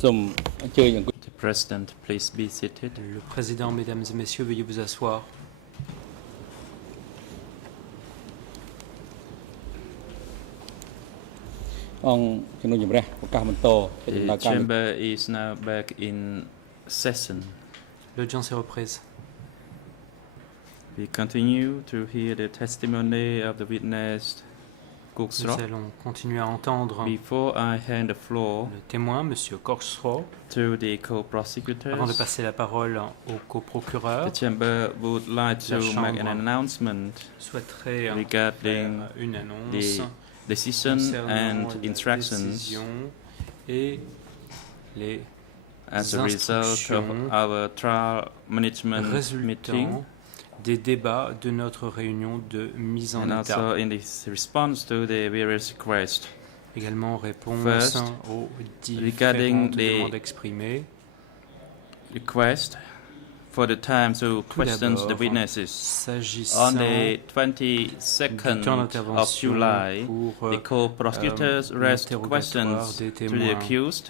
សូមអញ្ជើញអង្គុយ The President, please be seated. Le Président, Mesdames et Messieurs, veuillez vous asseoir. អង្គជំនុំជម្រះប្រកាសបន្តកិច្ចដំណើរ The ការ chamber is now back in session. L'audience est reprise. We continue to hear the testimony of the witness, Nous allons continuer à entendre Before I hand the floor le témoin, M. Sros. to the co-prosecutors, Avant de passer la parole au coprocureur, the chamber would like to make an announcement souhaiterait regarding faire une annonce the decision and concernant la instructions décision et les as a result of our trial management meeting, résultats des débats de notre réunion de mise en and état. also in this response to the various requests. Également en réponse First, aux regarding différentes the demandes exprimées. Request for the time to question the d'abord, witnesses. S'agissant On the du temps 22nd of d'intervention July, pour the co-prosecutors raised l'interrogatoire questions des to the témoins accused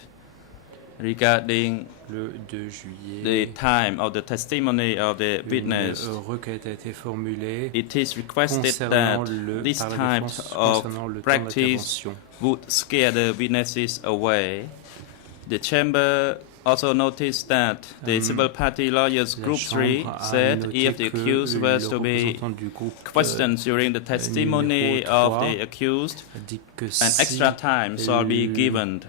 regarding le 2 juillet. the time of the testimony of the witness. Une requête a été formulée It is requested concernant that this par la type défense of concernant le temps practice d'intervention. would scare the witnesses away. The chamber also noticed that the civil party lawyers La group 3 Chambre a said noté if the que accused was le to be représentant du groupe questioned during the testimony numéro of 3 the accused, a dit que an extra time shall be given.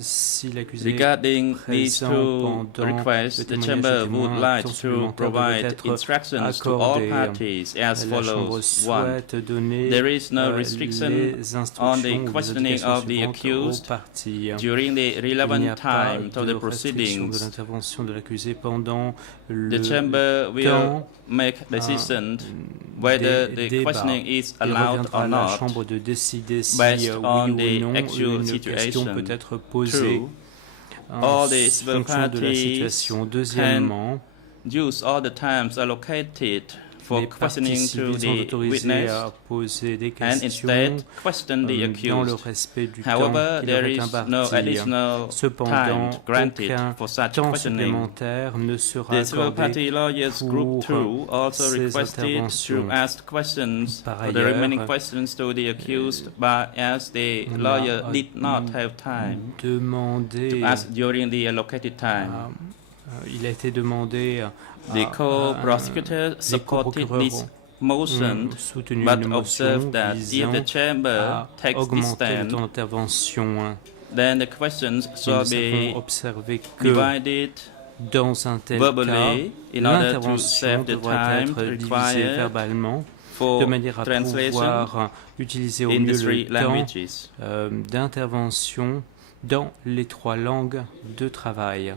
Si l'accusé Regarding these présent two pendant requests, le the témoignage chamber du would témoin, like temps to supplémentaire devrait provide être instructions to all accordé. parties as La Chambre follows. 1. souhaite donner There is no restriction les on instructions the ou les questioning indications of the suivantes accused aux parties. during the Il n'y relevant a pas time to de the restriction de proceedings. l'intervention de l'accusé pendant The chamber le will temps make decision whether des the débats. questioning is Il allowed reviendra or à la not Chambre de décider si based oui on ou the non actual une question situation. peut être posée True. en All the civil fonction de la parties situation. Deuxièmement, use all the times allocated for les questioning parties to civiles sont the autorisées witness à poser des and questions instead question the dans le accused. respect du However, temps qui leur there est is imparti. no additional Cependant, time granted aucun for such temps questioning. supplémentaire ne sera The civil accordé party lawyers group pour 2 also ces requested to interventions. ask questions Par for the ailleurs, remaining questions to the accused, but as the on lawyer a did not have time demandé to ask during the allocated time. Il a été demandé The co-prosecutors supported this motion, soutenu but une observed motion that if visant the chamber à takes this augmenter le stand, temps d'intervention. then the questions shall Nous avons be observé que divided dans un tel cas, verbally in order to l'intervention save the devrait time être divisée required verbalement for de manière à translation pouvoir utiliser au in mieux the three le temps languages. d'intervention dans les 3 langues de travail.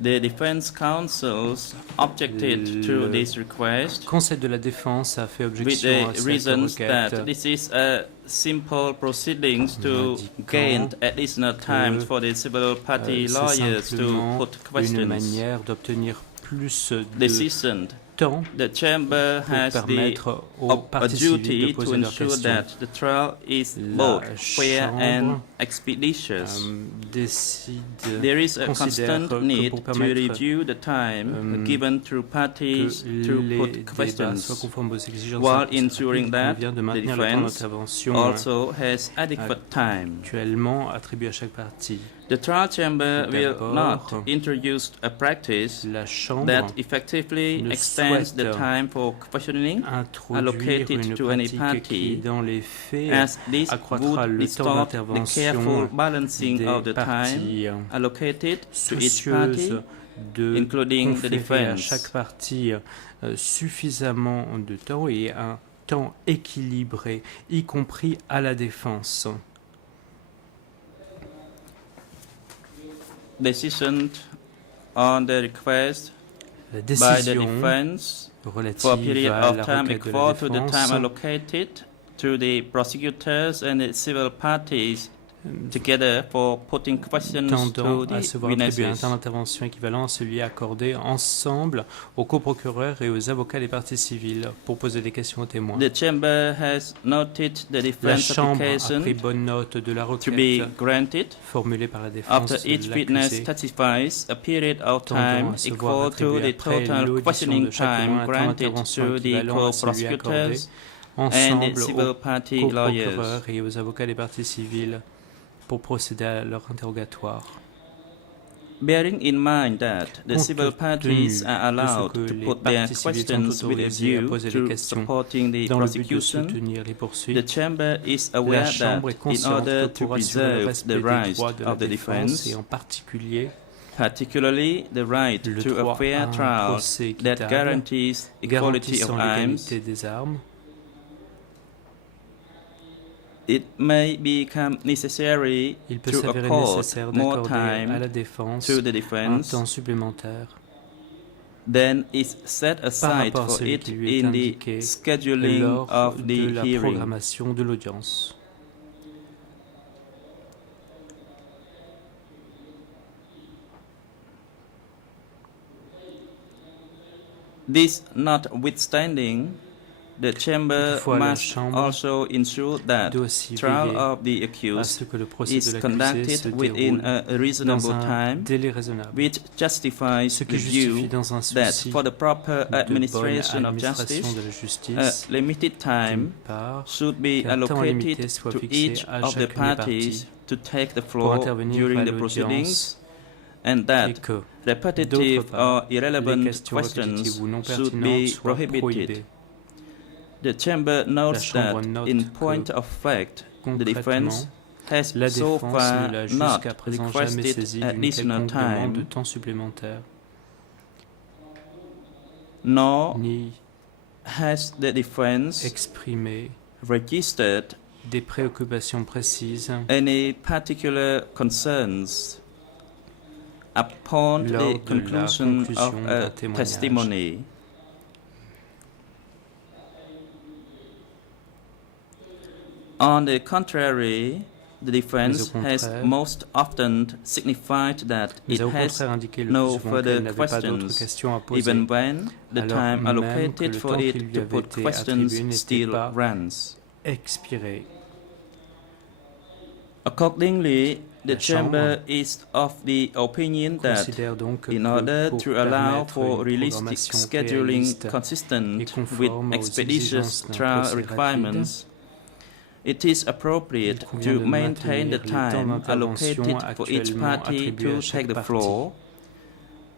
The defense counsels objected to this request Le Conseil de la défense a fait with objection the à cette reasons that requête. this is a simple proceedings to gain additional time for the civil party C'est lawyers to simplement put une questions. manière d'obtenir plus de Decision. temps The chamber pour has the permettre aux a parties civiles duty de to poser leurs ensure questions. that the trial is La both fair and Chambre, expeditious. Décide, There is a considère constant que need pour to permettre review the time given to parties que to les put débats questions, soient conformes aux exigences while imposées. ensuring Il that convient de the maintenir le temps defense d'intervention also has adequate time. actuellement attribué à chaque partie. The trial chamber will D'abord, not introduce a practice La Chambre that effectively ne extends the souhaite time for questioning introduire allocated une to any pratique qui, party, dans les faits, as this accroîtra would le temps distort the d'intervention careful balancing des of the time parties allocated to each party, soucieuses de including the conférer à defense. chaque partie suffisamment de temps et un temps équilibré, y compris à la défense. Decision on the request La by the décision defense for a relative period à of la time requête de equal la to the time défense allocated to the prosecutors and the civil parties together for putting questions tendant to à the se voir attribuer un witnesses. temps d'intervention équivalent à celui accordé ensemble aux coprocureurs et aux avocats des parties civiles pour poser des questions aux témoins. The chamber has noted the La defense Chambre a application pris bonne note de la to requête be granted formulée par la défense after each de witness l'accusé, testifies a period of tendant time à se voir equal to attribuer the après total l'audition questioning de chaque témoin time un temps granted d'intervention to the équivalent à celui accordé co-prosecutors and the ensemble civil aux party lawyers. coprocureurs et aux avocats des parties civiles pour procéder à leur interrogatoire. Bearing in mind that the Compte civil parties are tenu de ce allowed que to les put their parties civiles sont questions with a autorisées à view poser des to questions supporting the dans le but de prosecution, soutenir les the poursuites, chamber is la aware that Chambre est in consciente order que to pour assurer le preserve respect the des rights droits de la of the défense et defense, en particulier particularly the right le to a droit à fair un trial procès that équitable, guarantees equality of garantissant arms, l'égalité des armes, it may become necessary il peut to s'avérer accord nécessaire more d'accorder à time la défense to the un defense temps supplémentaire than is set par aside rapport à for celui it qui lui est in the indiqué scheduling lors of de the la hearing. programmation de l'audience. This notwithstanding, the chamber Toutefois, la must Chambre also ensure that doit aussi trial veiller of the à accused ce que le procès is de l'accusé se conducted within déroule a reasonable dans un time, délai raisonnable, which justifies ce the qui justifie view dans un that souci for the proper de bonne administration of administration justice, de la a justice, limited d'une time part, should be qu'un temps limité allocated soit to fixé each à of the chacune des parties parties to take the pour floor intervenir during à the proceedings, l'audience and et that que, repetitive d'autre part, or les irrelevant questions questions répétitives ou non should pertinentes be soient prohibited. prohibées. The chamber La notes that, Chambre note in que, point of fact, the concrètement, defense has la so défense far ne l'a not jusqu'à présent jamais requested saisie d'une additional quelconque demande de time, temps supplémentaire, nor ni has the defense exprimé registered des préoccupations précises any particular concerns upon lors the de la conclusion of conclusion a d'un témoignage. testimony. On the contrary, the defense has contraire, most often signified that mais it a au has contraire indiqué le no plus souvent further qu'elle n'avait pas d'autres questions, questions à poser, even when the alors time même que allocated le for temps qui it lui to avait put été questions attribué n'était still pas runs. expiré. Accordingly, the La chamber Chambre is of the opinion that Considère donc que in order pour to allow permettre for une realistic programmation scheduling réaliste et consistent with conforme aux expeditious exigences d'un trial procès requirements, it is il appropriate convient to de maintain maintenir the les temps time d'intervention allocated for each actuellement party attribués à to chaque take the partie, floor,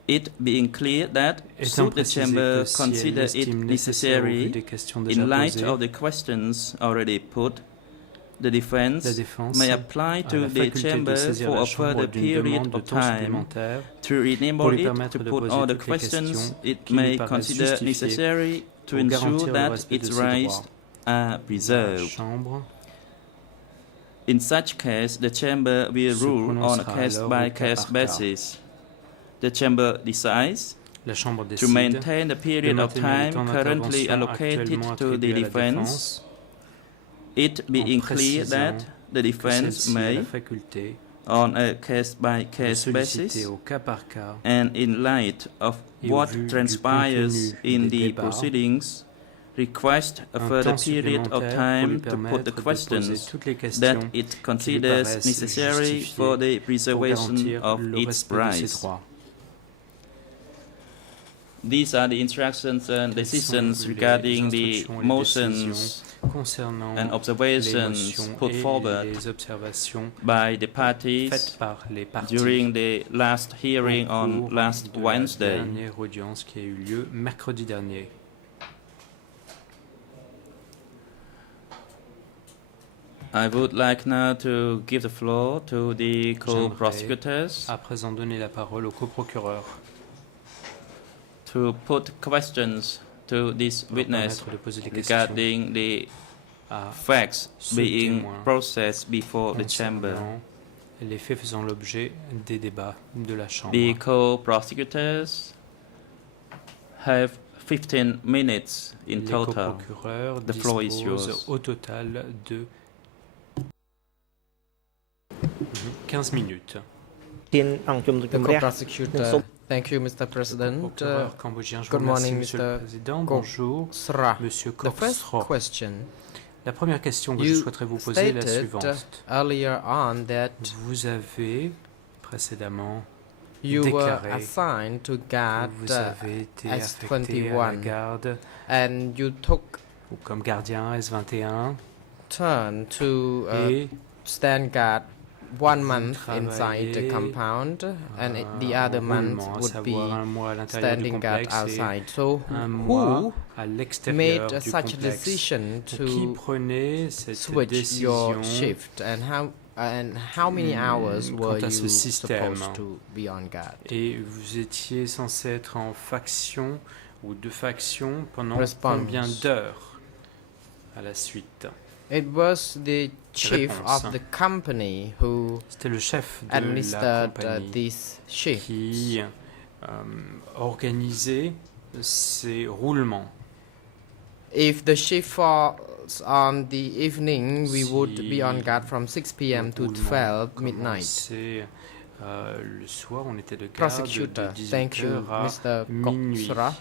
it being clear that étant should the précisé chamber que si elle consider it l'estime nécessaire au vu necessary, des questions déjà in light posées, of the questions already put, the defense la défense may apply a to la the faculté de chamber saisir for la a Chambre further d'une period demande de of temps time supplémentaire to pour enable lui it permettre to de put poser all the toutes les questions questions it qui lui may paraissent consider justifiées necessary to pour ensure garantir le that respect de its ses rights droits. are La preserved. Chambre In such case, the chamber will se rule on a prononcera alors au case-by-case cas par cas. basis. The chamber decides La Chambre to décide maintain the de period of maintenir le temps time currently d'intervention allocated actuellement to the attribué à la defense, défense, it being en clear that précisant the que defense celle-ci a may, la faculté on a de case-by-case solliciter basis, au cas par cas and in light of et au what vu du transpires contenu in des the débats, proceedings, request a un further temps period of supplémentaire pour time lui to put permettre the de poser questions toutes les that questions it qui lui considers paraissent necessary justifiées for the pour preservation garantir of le its respect de ses rights. droits. These are the instructions and Quelles sont decisions les regarding the instructions et les motions décisions concernant and les observations motions put et forward les observations by the parties faites par les parties during the last hearing au on cours last de la Wednesday. dernière audience qui a eu lieu mercredi dernier. I would like now to give the floor to the co-prosecutors À présent donner la parole au coprocureur to put questions to this pour witness permettre de poser des questions regarding the à facts ce being témoin processed before the chamber. concernant les faits faisant l'objet des débats de la Chambre. The co-prosecutors have 15 minutes in Les total. coprocureurs The floor is disposent yours. au total de 15 minutes. ធានអង្គជំនុំ The ជម្រះ co-prosecutor. Thank you, Mr. President. Procureur cambodgien, je vous Good remercie, morning, Monsieur le Mr. Président. Bonjour, Sros. Monsieur The first Sros. question. La première question que je You souhaiterais vous poser est la stated suivante. earlier on that Vous avez précédemment you were déclaré assigned to que guard vous avez été affecté à la S21 garde and you took ou comme gardien S21 turn to et stand guard 1 month travaillez inside the compound and the other en month roulement, à would be savoir un mois à l'intérieur du standing guard complexe et outside. So un mois who à l'extérieur made du such a complexe. decision Qui to prenait cette switch your décision shift and how many hours were quant à ce you système? supposed to be on guard? Et vous étiez censé être en faction ou de faction pendant Response. combien d'heures à la suite? It was the chief Réponse. of the company who C'était le chef de la administered compagnie this shift. qui organisait ces roulements. If the shift falls on the evening, we would be on Si guard from 6 p.m. to Le roulement 12 midnight. commençait, le soir, on était de garde Prosecutor, de thank you, 18h à Mr. minuit. Koksra.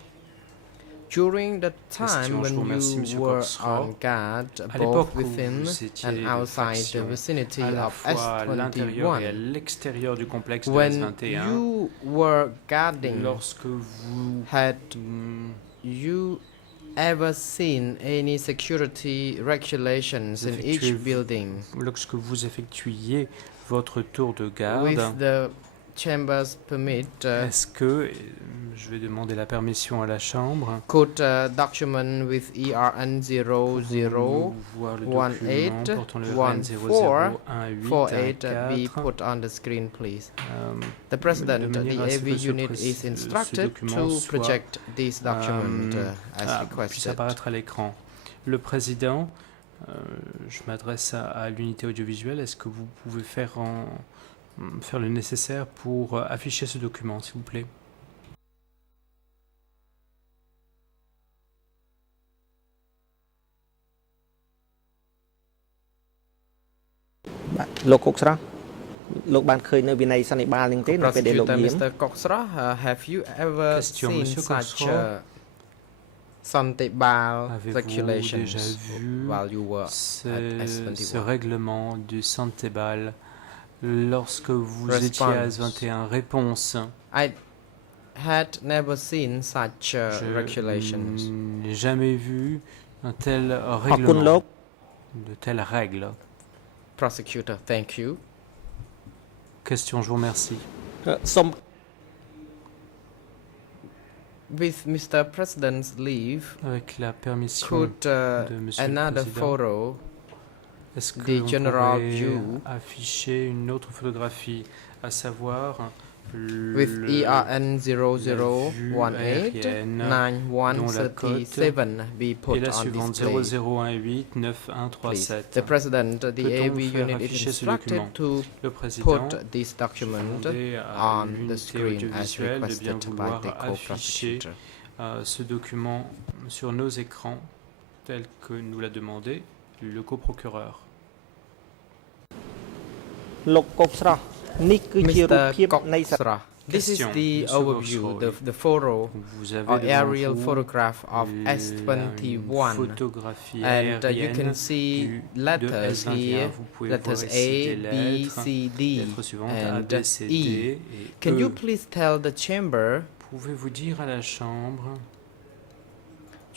During the Question, time je vous when remercie, you Monsieur were Koksra. on guard, À both l'époque où within vous étiez and de outside the faction, vicinity à la of fois à l'intérieur et à S21, l'extérieur du complexe de when S21, you were guarding, lorsque vous had you ever seen any security regulations in each building lorsque vous effectuiez votre tour de garde, with the chamber's permit? est-ce que, je vais demander la permission à la chambre, Could document with ERN 00 voir le 18 document portant le 14 48 be 0018 put on the screen, please? The de President, manière the à ce AV que ce unit is ce instructed document to soit, project this document as puisse requested. apparaître à l'écran. Le Président, je m'adresse à l'unité audiovisuelle, est-ce que vous pouvez faire le nécessaire pour afficher ce document, s'il vous plaît? Bah, លោកកុកស្រស់លោកបានឃើញនៅវិន័យសន្និបាតនឹងទេនៅពេលដែលលោក Prosecutor យាម Mr. Koksra, have you ever Question, seen Monsieur such Koksra. Santebal Avez-vous regulations déjà vu while you were at ce S21? règlement du Santebal lorsque vous Response. étiez à S21? Réponse. I had never seen such Je regulations. n'ai jamais vu un tel ខอบគុណលោក règlement, de telles règles. Prosecutor, thank you. Question, je vous remercie. សូម With Mr. President's leave, Avec la permission could de Monsieur le another Président, photo est-ce que the on general pourrait view afficher une autre photographie, à savoir with ERN aérienne 00189137 be et put la on suivante display? 0018 Please. 9137. The President, the Peut-on AV faire unit is afficher ce instructed document? to Le Président put this document demandait à on the l'unité screen as audiovisuelle de bien requested by vouloir the afficher co-prosecutor. ce document sur nos écrans tel que nous l'a demandé le coprocureur. លោកកុកស្រស់នេះគឺជារូប Mr. ភាពនៃស Koksra, this is Question, the Monsieur overview, Koksra. the photo Vous avez or devant aerial vous photograph of une S21, photographie and you aérienne can see de letters S21. here, Vous pouvez letters voir ici A, des B, lettres, C, D, lettres suivantes A, and B, C, D E. et Can E. you please tell the chamber Pouvez-vous dire à la chambre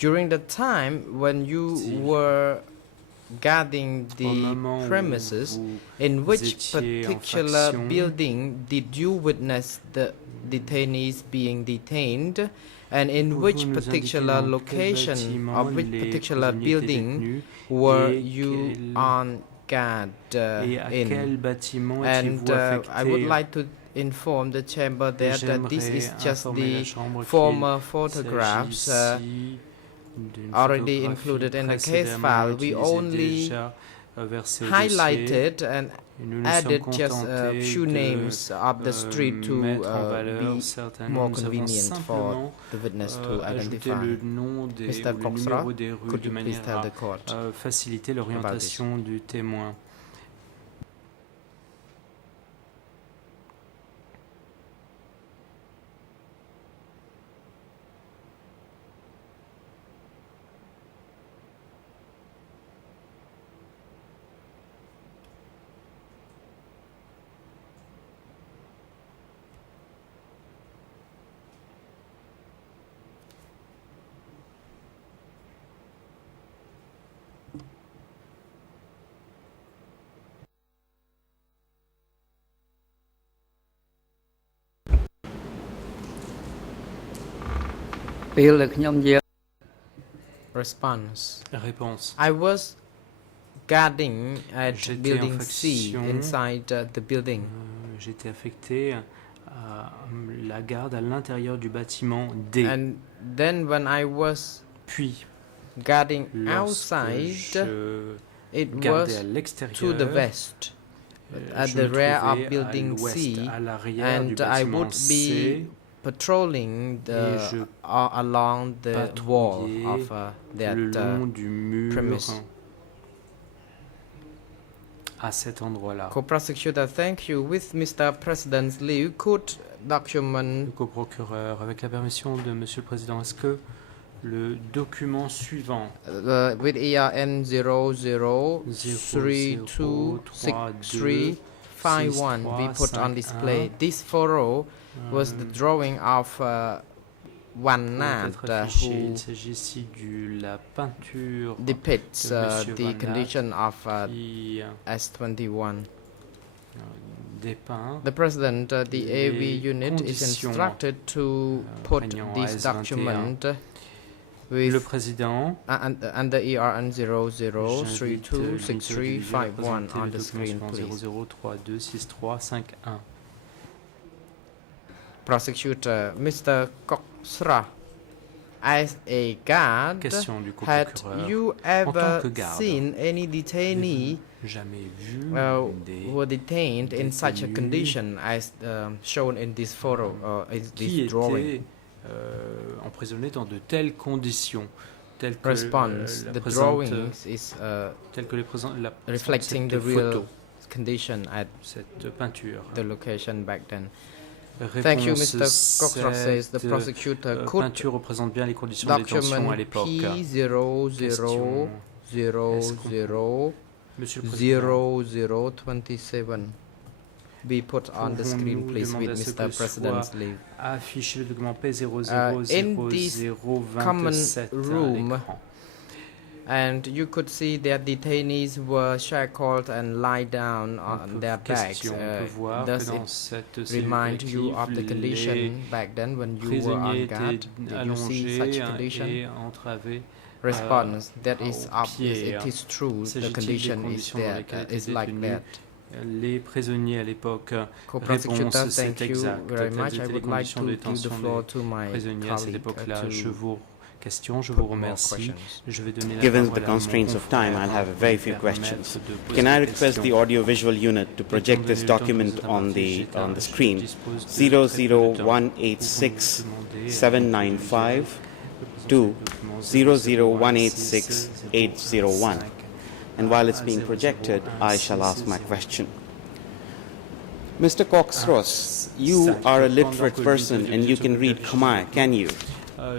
during the time when you Si. were guarding au the moment où premises, vous in which étiez en particular faction, building did you witness the detainees being detained, and in pouvez-vous which nous particular indiquer dans quel location bâtiment of which les particular prisonniers étaient building détenus were et you quel- on guard et à quel in? bâtiment And étiez-vous affecté? I would like to inform the chamber there that this is J'aimerais just informer la the chambre qu'il former photographs s'agit d'une already photographie included in the case précédemment file. We utilisée only déjà, versée au highlighted and dossier. Et nous nous added sommes just a contentés few de, names of the street to mettre en valeur be certains more noms. Nous avons convenient for simplement the witness to ajouté identify. le nom des, Mr. ou le Koksra, numéro des rues could de you please manière tell à the court? faciliter l'orientation du témoin. ពេលដែលខ្ញុំយាង Response. Réponse. I was guarding at J'étais en building C faction. inside the building. J'étais affecté à la garde à l'intérieur du bâtiment D. And then when I was Puis, guarding lorsque outside, je it gardais was à l'extérieur, to the west, at je the me rear of trouvais building à l'ouest, C, à l'arrière du and I bâtiment would be C, patrolling je along the wall patrouillais of le that long du mur premise. à cet endroit-là. Co-prosecutor, thank you. With Mr. President's leave, could document Le coprocureur, avec la permission de Monsieur le Président, est-ce que le document suivant with ERN 00326351 be put on display? This photo was the drawing of one peut Nat être affiché? who Il s'agit ici de la peinture depicts de Monsieur the Van Nat condition of qui S21. dépeint The President, the AV les unit is conditions, instructed to put régnant this AS 21. document le with président. under ERN J'invite l'unité audiovisuelle à 00326351 présenter on le the document screen, suivant, please. 00326351. Prosecutor, Mr. Koksra, as a guard, Question du had coprocureur. you En tant ever que garde, seen any detainee jamais vu des who were detained in such a détenus condition as shown in this photo or in qui this drawing? étaient emprisonnés dans de telles conditions, telles que Response: la the présente, drawing is telles que les la reflecting the cette real photo, condition at cette peinture. the location back then. Réponse, Thank you, Mr. Coxra says the cette, prosecutor could peinture représente bien les conditions de détention à document l'époque. P0000 Monsieur le Président, 0027 be put on the screen, pouvons-nous please, demander with à ce Mr. que President's soit leave. afficher le document in this common P000027 à room, l'écran. And you could see that detainees were shackled and lie down on their backs. On peut voir Does que dans it cette cellule remind you of the collective, condition les back then when you were prisonniers on guard? étaient Did you see such allongés condition? et entravés. Response: that is aux obvious. pieds. It is true. The S'agit-il des condition is conditions dans there. lesquelles Is étaient like détenus that. les prisonniers à l'époque? Co-prosecutor, Réponse, c'est thank you exact. very Telles much. I étaient les would like conditions to de give the détention floor des to my prisonniers à cette colleague époque-là. to Je vous put vous more remercie. questions. Je vais donner la Given parole the à mon constraints of time, confrère I'll have pour very lui few permettre questions. de poser Can I des request the questions. audiovisual unit to project Étant this donné le temps que document vous êtes on imparti, the screen? dispose de très peu de temps. 00186 Pouvons-nous demander 795 le to document 00186 801. And while it's being projected, I shall ask my question. Mr. Cox-Ross, you are a literate person and you can read Khmer, can you?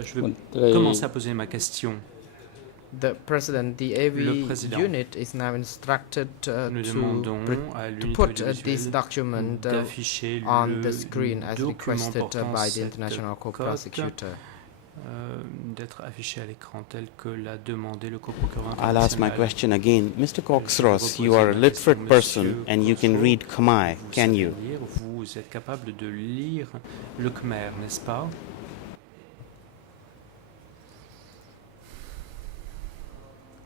Je vais commencer à poser ma question. The President, the Le AV Président. unit is now instructed Nous demandons à to l'unité put this audiovisuelle document d'afficher on le the screen as document requested portant by the cette International cote, Co-Prosecutor. d'être affiché à l'écran tel que l'a demandé le coprocureur I'll ask my international. question again. Mr. Cox-Ross, you are a literate person and you can read Khmer, Vous can savez you? lire, vous êtes capable de lire le Khmer, n'est-ce pas?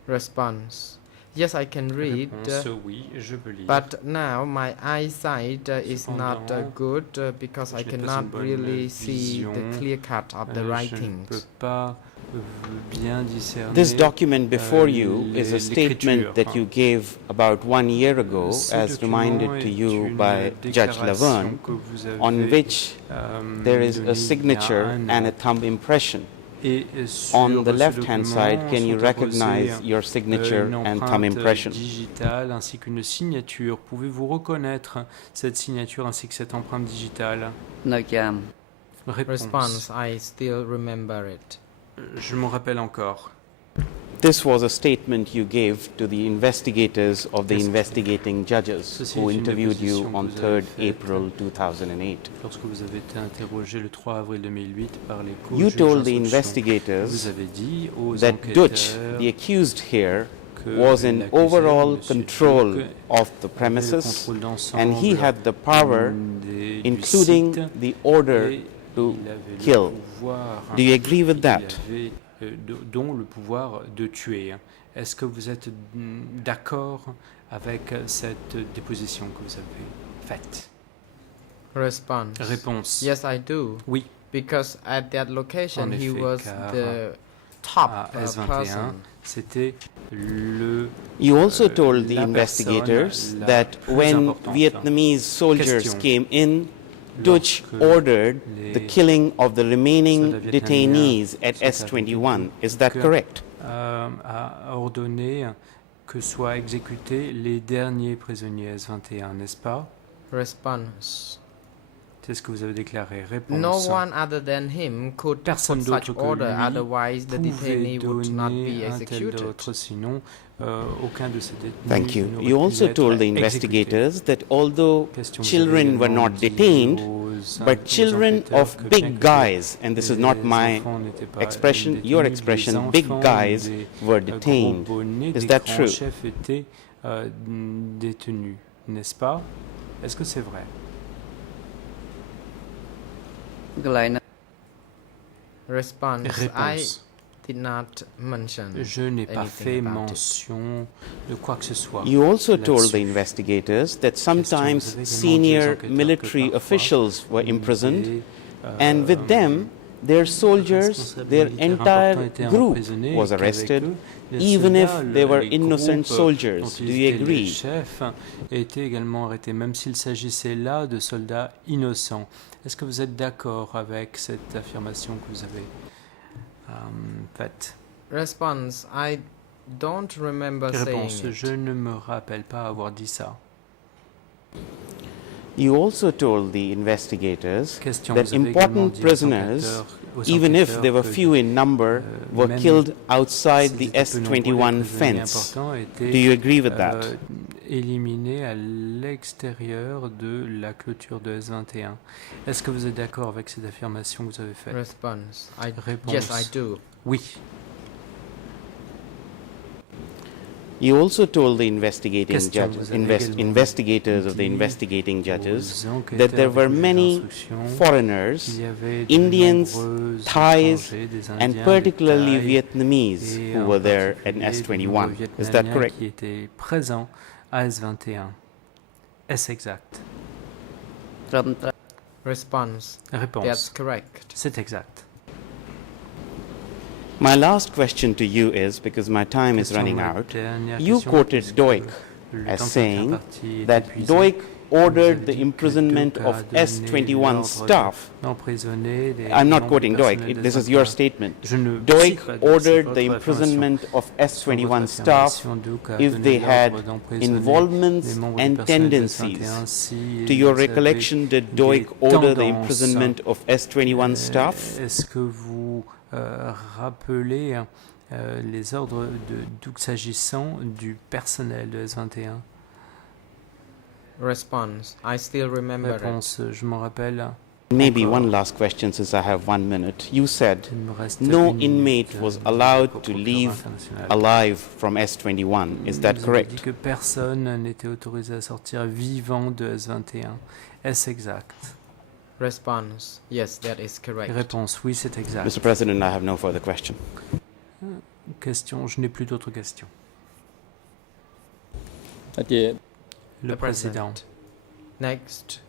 Response: yes, I can read, Réponse, oui, je peux lire. but now my eyesight is not Cependant, good because I je n'ai pas cannot une bonne really see the vision. clear cut of the Je ne peux writings. pas bien discerner This document before you is a l'écriture. statement that you gave about 1 year ago, Ce as document reminded to est you une by Judge déclaration Laverne, que vous avez, on which there is donnée a il y a signature un and an. a thumb impression. Et sur On the ce left-hand document side, can you sont apposées, recognize your signature une and thumb empreinte impression? digitale ainsi qu'une signature. Pouvez-vous reconnaître cette signature ainsi que cette empreinte digitale? នៅចាំ Response: I still remember it. Je m'en rappelle encore. This was a statement you gave to the investigators of the investigating judges Ceci who est une interviewed you déposition on que vous avez 3rd faite. April 2008. Lorsque vous avez été interrogé le 3 avril 2008 par les You co-juges told the d'instruction, vous investigators avez dit aux that Dutch, enquêteurs the accused here, que was in l'accusé, overall Monsieur control Duc, of the avait le premises, contrôle and he d'ensemble had the power, du including site the order et to il avait le kill. pouvoir, Do you agree with il that? avait, dont le pouvoir de tuer. Est-ce que vous êtes d'accord avec cette déposition que vous avez faite? Response. Réponse. Yes, I do. Oui. Because at that location, En he effet, was car the top à S21, person. c'était le You also told the la investigators personne la that plus when importante. Vietnamese soldiers Question. came in, Dutch Lorsque ordered the les killing of the remaining soldats detainees vietnamiens at sont S21. arrivés, Is that que, correct? a ordonné que soient exécutés les derniers prisonniers S21, n'est-ce pas? Response. C'est ce que vous avez déclaré. Réponse. No one other than him could Personne put such d'autre que order, lui otherwise the pouvait detainee would not be donner un tel executed. d'autre, sinon aucun de ces détenus Thank you. n'aurait You pu also être told the exécuté. investigators that although Question, vous avez children were également not dit detained, aux but children enquêteurs of que bien big que guys, and this is not les my enfants n'étaient pas expression, détenus, your les expression, big enfants guys des, were gros detained. bonnets, Is des that grands true? chefs étaient détenus, n'est-ce pas? Est-ce que c'est vrai? Response. Réponse. I did not mention. Je n'ai pas anything fait about it. mention de quoi que ce soit. You also told the là-dessus. investigators that Question, sometimes vous avez également dit aux senior enquêteurs que military parfois, officials were imprisoned, des, and with them, their soldiers, their entire group was arrested, even if they were innocent soldiers. Do you Les agree? chefs étaient également arrêtés, même s'il s'agissait là de soldats innocents. Est-ce que vous êtes d'accord avec cette affirmation que vous avez faite? Response. I don't remember saying Réponse. Je it. ne me rappelle pas avoir dit ça. You also told the investigators Question, that vous avez également important dit aux prisoners, aux even if enquêteurs they were que few in number, were même killed outside s'ils the étaient peu nombreux, les S21 prisonniers fence. importants étaient, Do you agree with that? éliminés à l'extérieur de la clôture de S21. Est-ce que vous êtes d'accord avec cette affirmation que vous avez faite? Response. Réponse. Yes, I do. Oui. You also told the investigating Question, judges, vous avez également investigators of the dit investigating judges, aux enquêteurs that there des were juges many d'instruction foreigners, qu'il y avait de Indians, nombreux Thais, étrangers, des and Indiens, particularly des Thaïs, Vietnamese et who en were there at particulier de S21. nombreux Is that Vietnamiens correct? qui étaient présents à S21. Est-ce exact? Response. That's Réponse. correct. C'est exact. My last question to you is, because my time is Question, running ma out, dernière you question, quoted puisque Doig le as temps qui est saying imparti est that épuisé. Doig Vous ordered avez the dit que imprisonment Doig a of donné S21 l'ordre staff. d'emprisonner les I'm not membres quoting du Doig, personnel this des is your 21. statement. Je ne Doig cite pas Doig, c'est ordered votre the affirmation. imprisonment of Sur votre S21 staff affirmation, Doig a if donné they had l'ordre d'emprisonner involvements les membres du and personnel des tendencies. 21 si To your ils avaient recollection, did des Doig order the tendances. imprisonment of S21 staff? Est-ce que vous rappelez les ordres de Doug s'agissant du personnel de S21? Response. I still remember it. Réponse, je m'en rappelle. Maybe Encore. one last question since I have 1 minute. You said Il me reste no une inmate minute, was dit allowed au to procureur leave international. alive from S21. Is that Vous avez dit correct? que personne n'était autorisé à sortir vivant de S21. Est-ce exact? Response. Yes, that is correct. Réponse, oui, c'est exact. Mr. President, I have no further question. Question, je n'ai plus d'autres questions. តែជា Le The président, Next,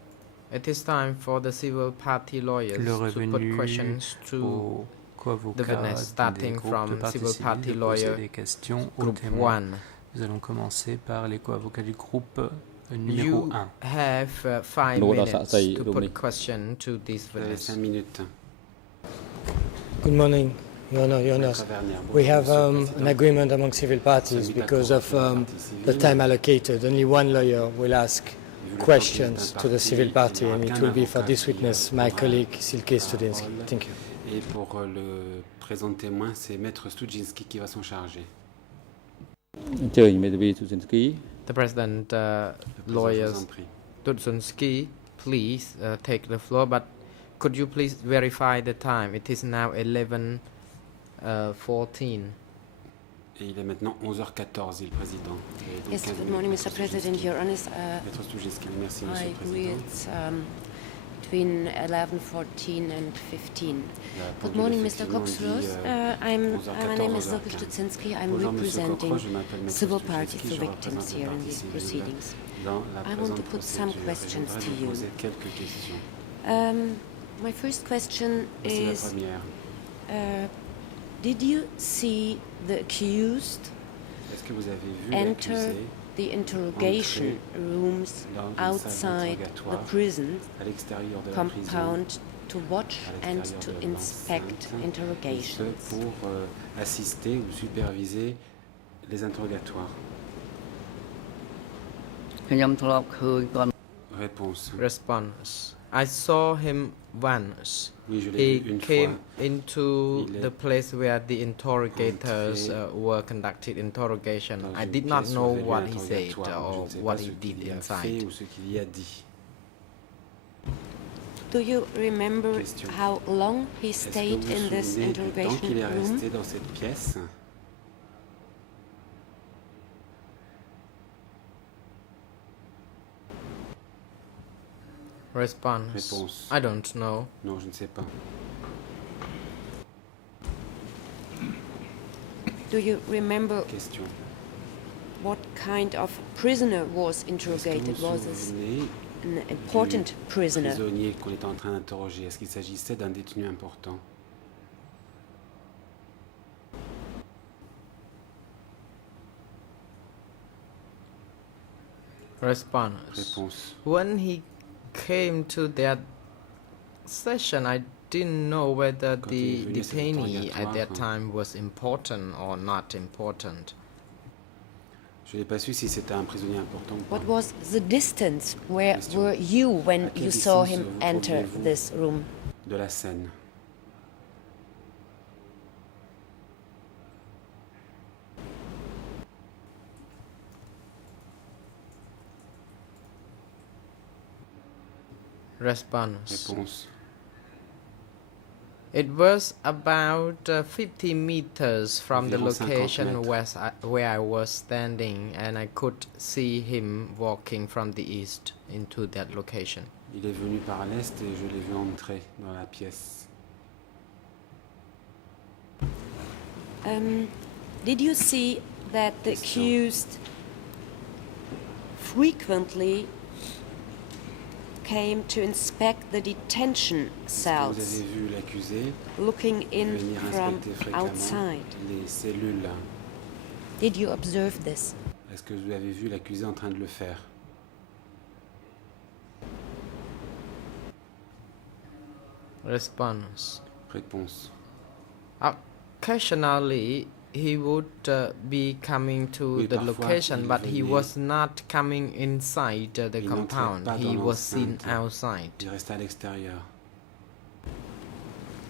it is time for the civil party lawyers le to put revenu questions to aux co-avocats the witness, des starting groupes from de partie civil civile party de poser lawyer des questions aux Group témoins. 1. Nous allons commencer par les co-avocats du groupe numéro You 1. have 5 Lord, minutes that's say to room put ni. question to this witness. 5 minutes. Good morning, Your Honor, Your Honor. We have an agreement among civil parties because of the time allocated. Only one lawyer will ask questions to the civil party, and it will be for this witness, my colleague Silke Studinsky. Thank you. Et pour le présent témoin, c'est Maître Studzinski qui va s'en charger. អញ្ជើញមេធាវីស៊ូស៊ីនស្គី The President, Le président, je vous lawyers en prie. Tudsunski, please take the floor, but could you please verify the time? It is now 11:14. Et il est maintenant 11h14, dit le président. Et donc Yes, 15 good minutes morning, pour Mr. Studzinski. President. Your Honor, Maître Studzinski, merci, I Monsieur le agree Président. it's between 11:14 and 15. Good Pendule, morning, Mr. effectivement, Cox-Sros. dit, My name is 11h14, Zoka Stutzinski. I'm Bonjour, Monsieur representing Cox-Sros, je m'appelle Maître civil Stutzinski, parties, the je victims représente les here in parties these civiles proceedings. dans la I want to présente put some procédure. questions J'aimerais to vous you. poser quelques questions. My first question Voici la is, première. did you see the accused Est-ce que vous avez vu enter l'accusé the interrogation rooms dans une salle outside the d'interrogatoire prison à l'extérieur de la prison, compound to watch à and l'extérieur to de inspect l'enceinte, et interrogations? ce pour assister ou superviser les interrogatoires? Réponse. Response. I saw him once. Oui, je l'ai He vu une came fois. into Il est the place where the interrogators entré were conducted interrogation. Dans I une did not pièce où know il y avait what he said l'interrogatoire. Je or ne sais what pas he ce did qu'il y a fait inside. ou ce qu'il y a dit. Do you remember Question. how long he Est-ce que stayed vous in vous this souvenez du temps interrogation qu'il est room? resté dans cette pièce? Response. Réponse. I don't know. Non, je ne sais pas. Do you remember Question. what kind of prisoner was Est-ce que vous interrogated? vous Was this souvenez an important du prisoner? prisonnier qu'on était en train d'interroger? Est-ce qu'il s'agissait d'un détenu important? Response. Réponse. When he came to that session, I didn't know whether Quand il est the venu à cet detainee at that interrogatoire, time was important or not important. Je n'ai pas su si c'était un prisonnier important ou pas. What was the distance? Where Question. were you when À quelle you saw distance him vous enter trouviez-vous this room? De la scène. Response. Réponse. It was about 50 meters from the Environ 50 location mètres. where I was standing, and I could see him walking from the east into that location. Il est venu par l'est et je l'ai vu entrer dans la pièce. Did you see that the Question. accused frequently came to inspect the detention Est-ce que vous cells, avez vu l'accusé looking in venir from inspecter fréquemment outside? les cellules? Did you observe this? Est-ce que vous avez vu l'accusé en train de le faire? Response. Réponse. Occasionally, he would be coming to Oui, the parfois, location, il but he venait- was not coming inside the Il n'entrait compound. pas He dans was seen l'enceinte. outside. Il restait à l'extérieur.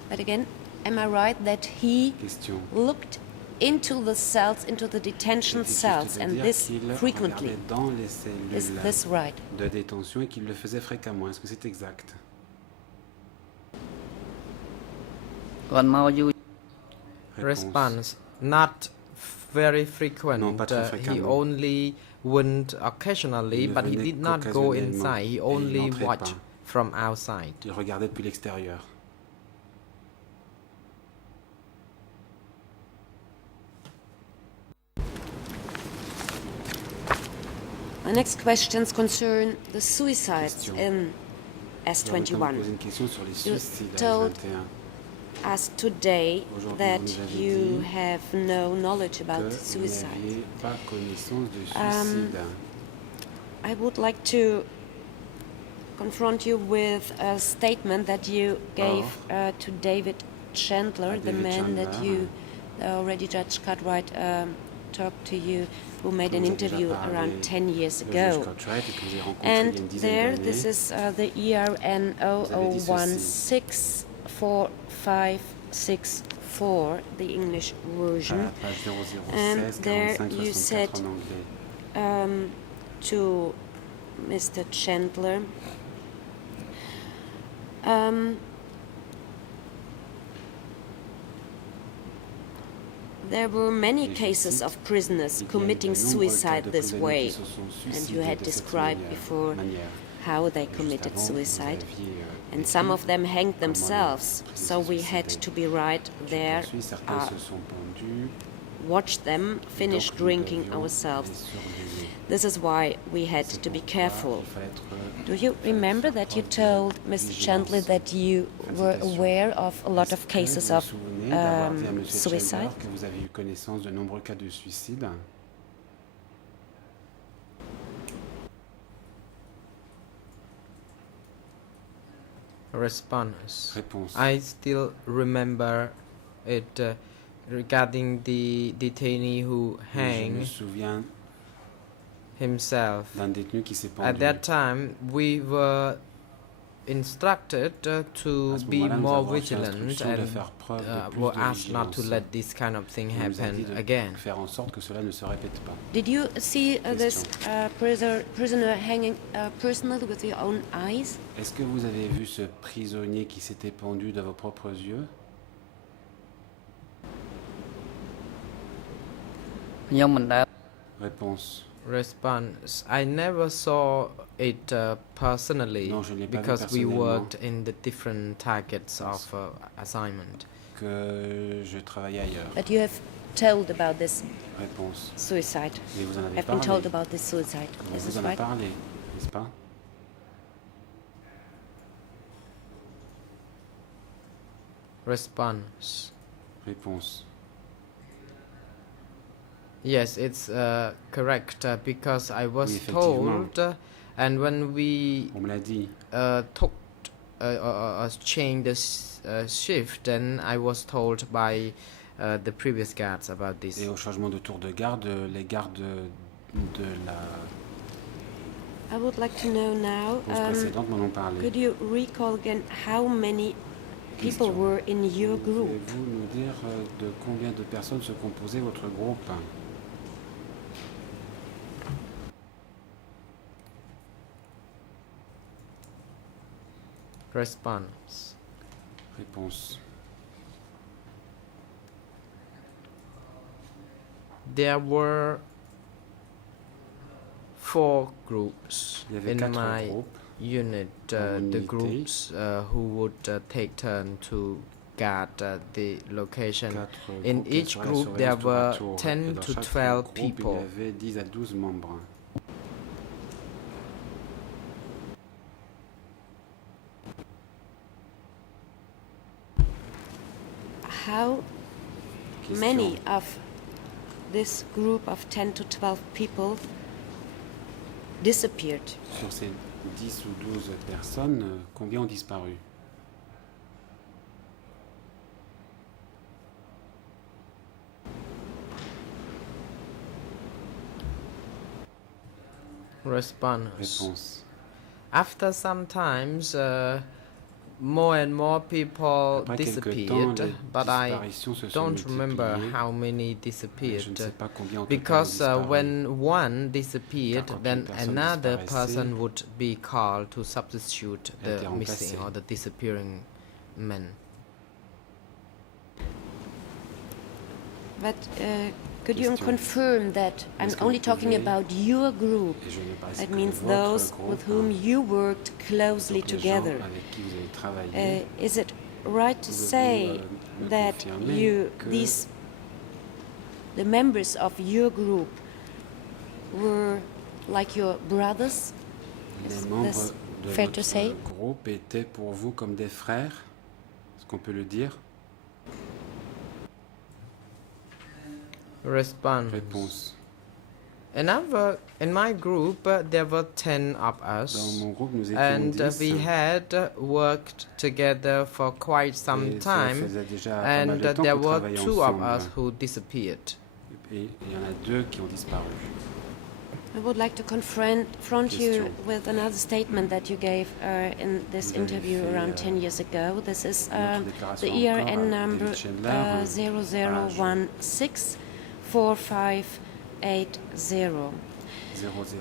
But again, am I right that he Question. looked into the cells, into the detention C'est cells, juste de and dire this qu'il frequently? regardait dans les Is cellules this right? de détention et qu'il le faisait fréquemment. Est-ce que c'est exact? Response. Réponse. Not very frequent. Non, pas très He fréquemment. only went occasionally, Il ne but he venait did not go qu'occasionnellement, inside. He et il only n'entrait watched pas. from outside. Il regardait depuis l'extérieur. My next questions concern the suicides Question. in Je vais maintenant vous S21. poser une question sur les suicides à told S21. Us today Aujourd'hui, that vous nous avez you dit have no knowledge Que about vous suicide. n'aviez pas connaissance de Um, suicide. I would like to confront you with a statement that you gave to David Chandler, the David man that Chandler. you already Judge Cartwright talked to you, who made an Dont j'ai déjà interview parlé around 10 years le juge ago. Cartwright et que j'ai rencontré il y a And une dizaine there, d'années. this is the ERN Vous avez dit ceci. 00164564, the English À version. la page And 006 there 45 you 64 said, en anglais. To Mr. Chandler, there were many Et je cases cite, of prisoners Il y a eu committing de nombreux cas suicide de this prisonniers way, qui se sont and suicidés you had de cette described before manière. how they committed suicide, and some of them hanged themselves, so we had to be right there, watch them finish drinking ourselves. This is why we had to be careful. Do you remember that you told Mr. Chandler that you were aware of a lot of cases of suicide? Que vous avez eu connaissance de nombreux cas de suicide. Response. Réponse. I still remember it regarding the detainee who Je me hanged souviens himself. d'un détenu qui s'est pendu. At that time, we were instructed to be more vigilant and were asked not to let this kind of thing happen again. Faire en sorte que cela ne se répète pas. Did you see this prisoner hanging personally with your own eyes? Est-ce que vous avez vu ce prisonnier qui s'était pendu de vos propres yeux? Réponse. Response. I never saw it personally Non, je l'ai pas vu because we personnellement. worked in the different targets of assignment. Que je travaillais ailleurs. But you have told about this Réponse. suicide. Et vous en avez Have been parlé. told about this suicide. On Is vous this en a right? parlé, n'est-ce pas? Response. Réponse. Yes, it's correct because I was Oui, effectivement. told, and when we On me l'a dit. took changed the shift, then I was told by the previous guards about this. Et au changement de tour de garde, les gardes de la I would like to know now, pause précédente m'en ont parlé. could you recall again how many people Question. were in your group? Pouvez-vous nous dire de combien de personnes se composait votre groupe? Response. Réponse. There were 4 groups Il y avait in 4 my groupes. unit. Dans mon The unité. groups who would take turn to guard the location. 4 In groupes qui each assuraient la group, there surveillance tour à were tour. 10 Et dans to chaque 12 groupe, people. Il y avait 10 à 12 membres. How Question. many of this group of 10 to 12 people disappeared? Sur ces 10 ou 12 personnes, combien ont disparu? Response. Réponse. After some times, more and more people Après quelque temps, disappeared, les but I disparitions se sont don't remember multipliées. how many Mais disappeared. je ne sais pas combien en total ont Because disparu. when one disappeared, Car quand then une personne another disparaissait, person would be called to substitute elle the était missing remplacée. or the disappearing men. But could you Question. confirm that I'm Est-ce que only vous talking pouvez- about your group? Et je ne parle That que de means votre those groupe, with whom you worked closely donc les gens together. avec qui vous avez travaillé. Is it right to Pouvez-vous, say me that confirmer que the members of your group were like your brothers? les Is membres this de fair to say? votre groupe étaient pour vous comme des frères? Est-ce qu'on peut le dire? Response. Réponse. In my group, there were 10 of Dans us, mon groupe, nous étions and 10. we had worked together for quite some Et cela time, faisait déjà pas mal and de temps there qu'on were travaillait 2 of ensemble. us who disappeared. Et il y en a 2 qui ont disparu. I would like to confront you Question. with another statement that you gave in this Vous avez interview fait, around 10 years ago. This is une autre the déclaration encore ERN avec number David Chandler, 00164580.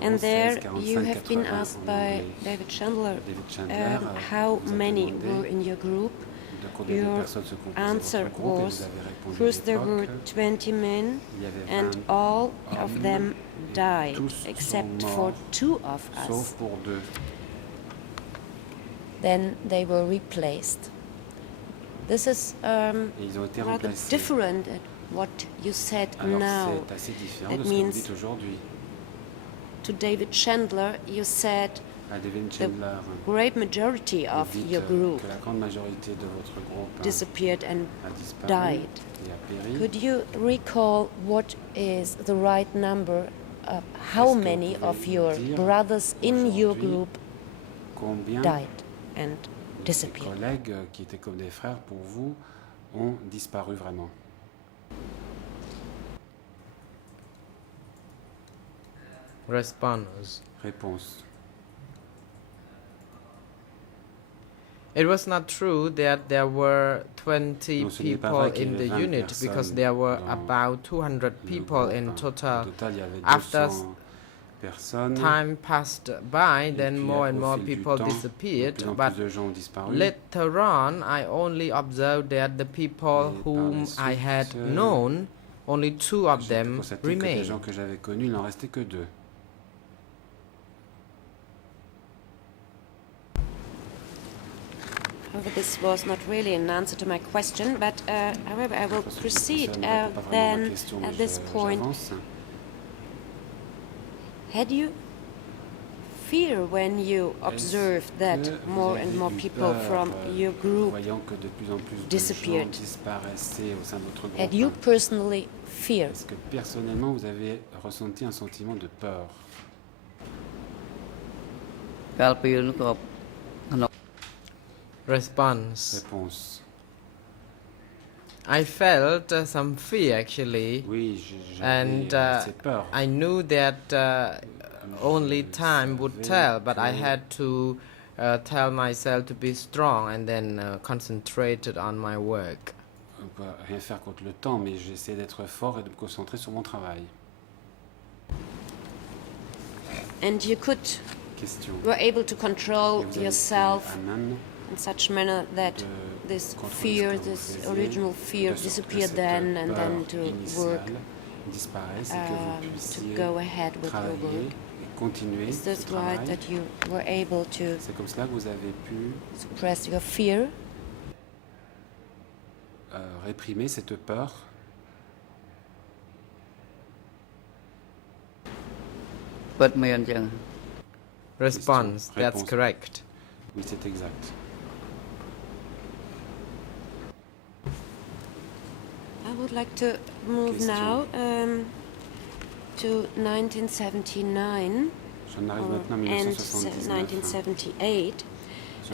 And 006 there 45 you have been 80 asked en by anglais. David Chandler David Chandler, how vous a many demandé were in your group. de combien de Your personnes se composaient answer votre groupe et was, vous avez répondu first there à were l'époque, 20 men il y avait and 20 all of hommes them et died tous sont except morts, for 2 of us. sauf pour 2. then they were replaced. This is Et ils ont été rather remplacés. different at what you said Alors now. c'est assez différent That de ce que vous means dites aujourd'hui. To David Chandler, you said À David the Chandler, great majority vous of dites your group que la grande majorité de votre groupe disappeared and a disparu died. et a péri. Could you recall what is the right number? How Est-ce que many vous of pouvez your dire brothers in your aujourd'hui group Combien died and de disappeared? collègues qui étaient comme des frères pour vous ont disparu vraiment? Response. Réponse. It was not true that there were 20 Non, ce n'est pas people vrai qu'il y in the avait 20 unit because personnes there were dans about 200 le people groupe. in Au total. total, il y avait After 200 personnes. Time passed by, Et then puis, more au and more fil du people temps, de disappeared. plus en But plus de gens ont disparu. later on, I only observed that the people Et par whom la I had suite, known, only two of J'ai pu them constater que des remained. gens que j'avais connus, il n'en restait que 2. However, this was not really an answer to my question, but however, I will proceed then at this point. Had you fear when you observed that more and more people from your group disappeared? Had you personally fear? Est-ce que personnellement vous avez ressenti un sentiment de peur? Response. Réponse. I felt some fear actually, Oui, and j'avais assez peur. I knew that only time would tell, but I had to tell myself to be strong and then concentrated on my work. On peut rien faire contre le temps, mais j'essaie d'être fort et de me concentrer sur mon travail. And you could Question. were able to Et control vous avez yourself pu, même in such manner that de this contrôler fear, ce que vous this faisiez, original fear de sorte que disappeared cette then, and peur then to work, initiale disparaisse et que vous to puissiez go ahead with your travailler work. et continuer Is ce this travail. right that you were able to C'est comme cela que vous avez pu suppress your fear? réprimer cette peur. Response. That's Réponse. correct. Oui, c'est exact. I would like to move Question. now to 1979 J'en arrive maintenant à and 1979. 1978,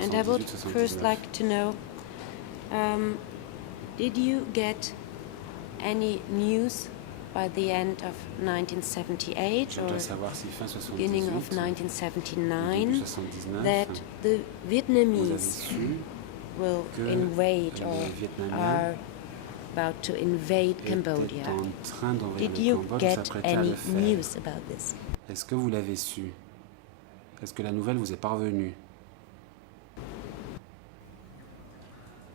and I would 78, first 79. like to know, did you get any news by the end of 1978 Je or voudrais savoir si fin 78, beginning of début 1979 79, that the vous avez Vietnamese su will que invade les or Vietnamiens are about to invade étaient Cambodia? en train d'envahir Did le you Cambodge, get s'apprêtaient à any le faire. news about this? Est-ce que vous l'avez su? Est-ce que la nouvelle vous est parvenue?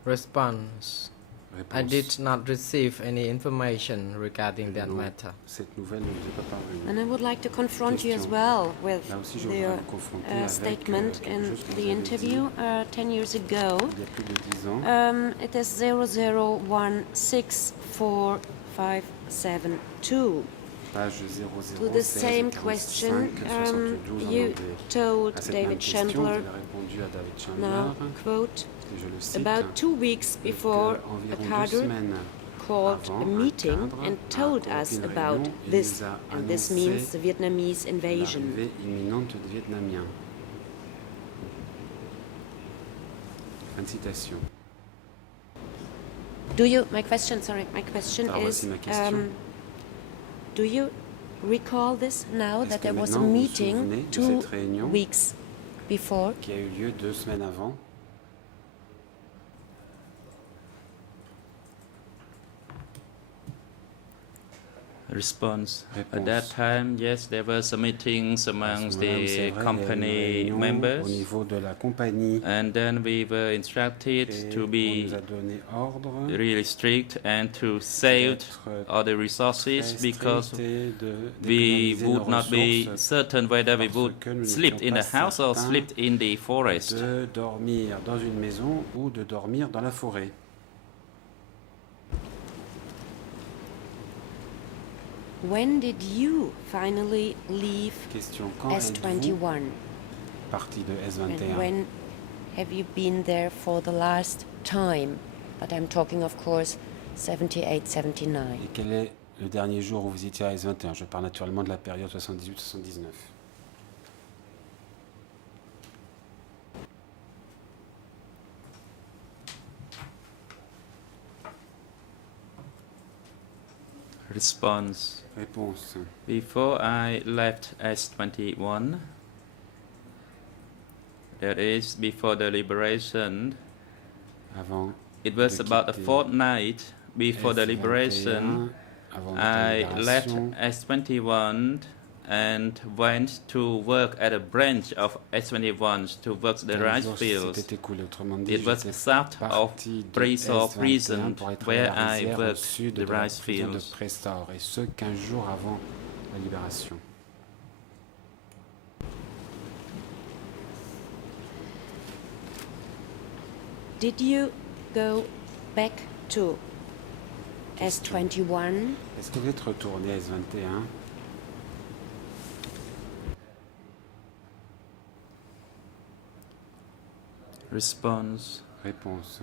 Response. I Réponse. did not receive any information regarding that Non, matter. cette nouvelle ne vous est pas parvenue. And I would like to confront you as Question. well with Là aussi, je voudrais your vous confronter avec statement quelque in chose que the vous avez interview 10 years ago. dit il y a plus de 10 ans. It is 00164572. Page To the same 0016 question, 72 you à told cette David même question, vous Chandler, avez répondu à David Chandler, now quote, et je le cite, about 2 weeks before environ 2 Carter semaines called avant, a un meeting cadre and a told convoqué us une about réunion, il this, nous a and this annoncé means the Vietnamese invasion. l'arrivée imminente des Vietnamiens. Fin de citation. Do you, my question Alors, is, voici ma question. do you recall this now Est-ce that que there was a maintenant vous vous meeting souvenez de 2 cette réunion weeks before? qui a eu lieu 2 semaines avant? Response. At Réponse. that time, yes, there were some meetings À ce amongst moment-là, oui, c'est the vrai, il y a eu une company réunion au members, niveau de la compagnie and then we were instructed et to on be nous a donné ordre really strict and to save d'être all the très resources because strict et we d'économiser nos would not be ressources certain whether we parce would que nous sleep n'étions in pas the house or certains sleep in the forest. de dormir dans une maison ou de dormir dans la forêt. When did you finally leave Question, quand êtes-vous S21? parti de And S21? when have you been there for the last time? But I'm talking, of course, 78, 79. Et quel est le dernier jour où vous étiez à S21? Je parle naturellement de la période 78-79. Response. Réponse. Before I left S21, that is before the liberation, Avant it was de about a quitter fortnight before the liberation. avant I votre left libération, S21 and went to work at a branch of S21 to work the 15 rice jours fields. s'étaient écoulés. Autrement dit, It was j'étais south of parti de Presor S21 prison pour être where à la I rizière au worked sud the de la rice prison de fields. Presor, et ce 15 jours avant la libération. Did you go back to S21? Est-ce que vous êtes retourné à S21? Response. Réponse.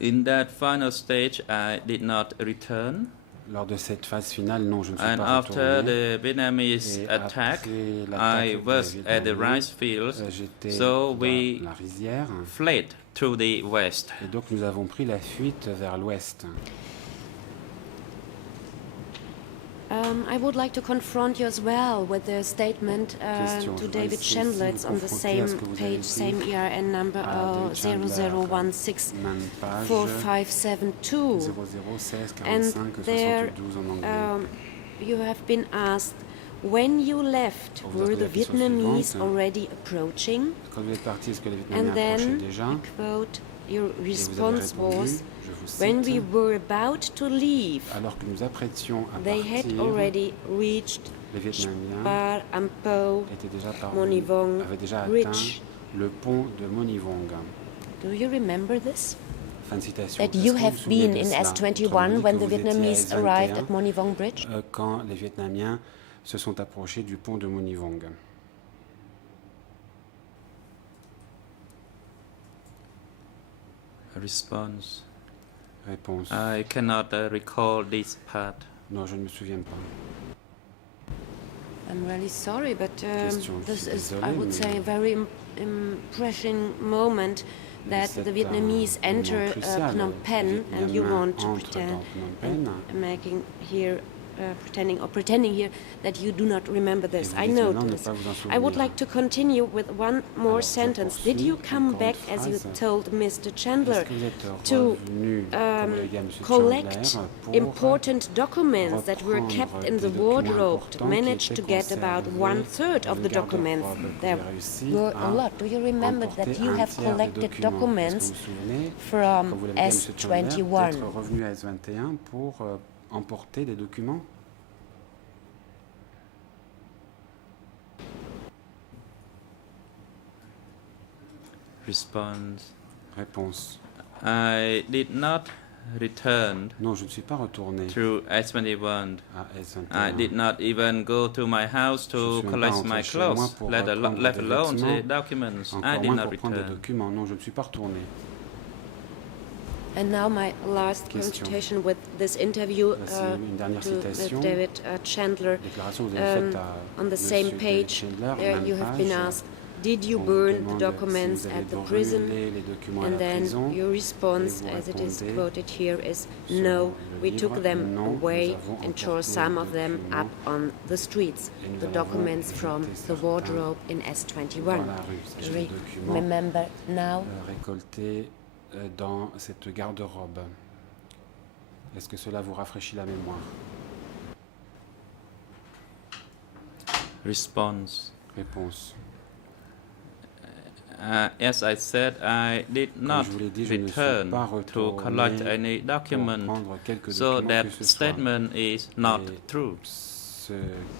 In that final stage, I did not return. Lors de cette phase finale, non, je ne suis And pas after retourné. the Vietnamese Et attack, après I l'attaque was des at the Vietnamiens, rice fields, j'étais so dans we la rizière. fled to the west. Et donc nous avons pris la fuite vers l'ouest. I would like to confront you as well with the statement Question. to Je voudrais David ici Chandler. vous It's on the confronter à ce same que vous avez page, dit same ERN number à David Chandler, 0016 même page 4572. 0016 And 45 there 72 en anglais. you have been asked, when you left, On vous a were posé the la question Vietnamese suivante. already approaching? Quand vous êtes parti, est-ce que les And Vietnamiens approchaient then, déjà? I quote, your Et vous avez response répondu, was, je vous when cite, we were about to leave, alors que nous apprêtions à they had partir, already reached les Vietnamiens Par Ampo étaient déjà Monivong avaient déjà atteint Bridge. le pont de Monivong. Do you remember this? Fin de citation. That Est-ce you que vous have vous souvenez been de in cela? S21 Autrement dit, when que the vous étiez à Vietnamese arrived S21, at Monivong Bridge? quand les Vietnamiens se sont approchés du pont de Monivong. Response. Réponse. I cannot recall this part. Non, je ne me souviens pas. I'm really sorry, but Question. this Je suis is, I désolé, would mais say, a very impressing moment that c'est the un Vietnamese moment enter crucial. Phnom Penh, Les and you Vietnamiens want to entrent pretend, dans Phnom Penh. and making here, pretending here that you do not remember Et this. vous I dites know maintenant ne this. pas vous en I would souvenir. like to continue with one more Alors, je sentence. poursuis, Did you come encore back, une as you phrase. told Mr. Chandler, Est-ce que vous êtes to revenu, comme le gars, M. collect Chandler, pour important documents that were kept in the des documents wardrobe, importants managed qui to étaient get about conservés 1/3 of dans the le documents. garde-robe, There que j'ai réussi were a à lot. Do you remember that emporter you un have tiers des collected documents? Est-ce documents que vous vous souvenez, from quand vous l'avez dit à M. Chandler, S21? d'être revenu à S21 pour emporter des documents? Response. Réponse. I did not return Non, je ne suis pas retourné to S21. à S21. I did not even go to my house Je to suis même pas collect rentré my chez moi clothes, pour let prendre let des alone vêtements, the documents. I encore did moins not pour prendre des return. documents. Non, je ne suis pas retourné. And now my last Question. quotation with this interview Voici une dernière to citation. David Chandler. Déclaration que vous avez faite à On the Monsieur same David page, Chandler, there même you have been page. asked, did you On vous burn the demande documents si vous avez at the brûlé prison? les documents à And la then prison. your response, Et vous as it is répondez, quoted here, is selon no, le we livre, took them non, away nous avons and tore emporté some les of them documents up on the streets, et nous the en avons documents from jeté the certains wardrobe in dans S21. la rue. Il s'agit de documents Remember now? récoltés dans cette garde-robe. Est-ce que cela vous rafraîchit la mémoire? Response. Réponse. As I said, I did not Comme je vous l'ai dit, je ne suis return pas to collect retourné any pour document, prendre quelques so documents that que ce soit. statement is not Et true. ce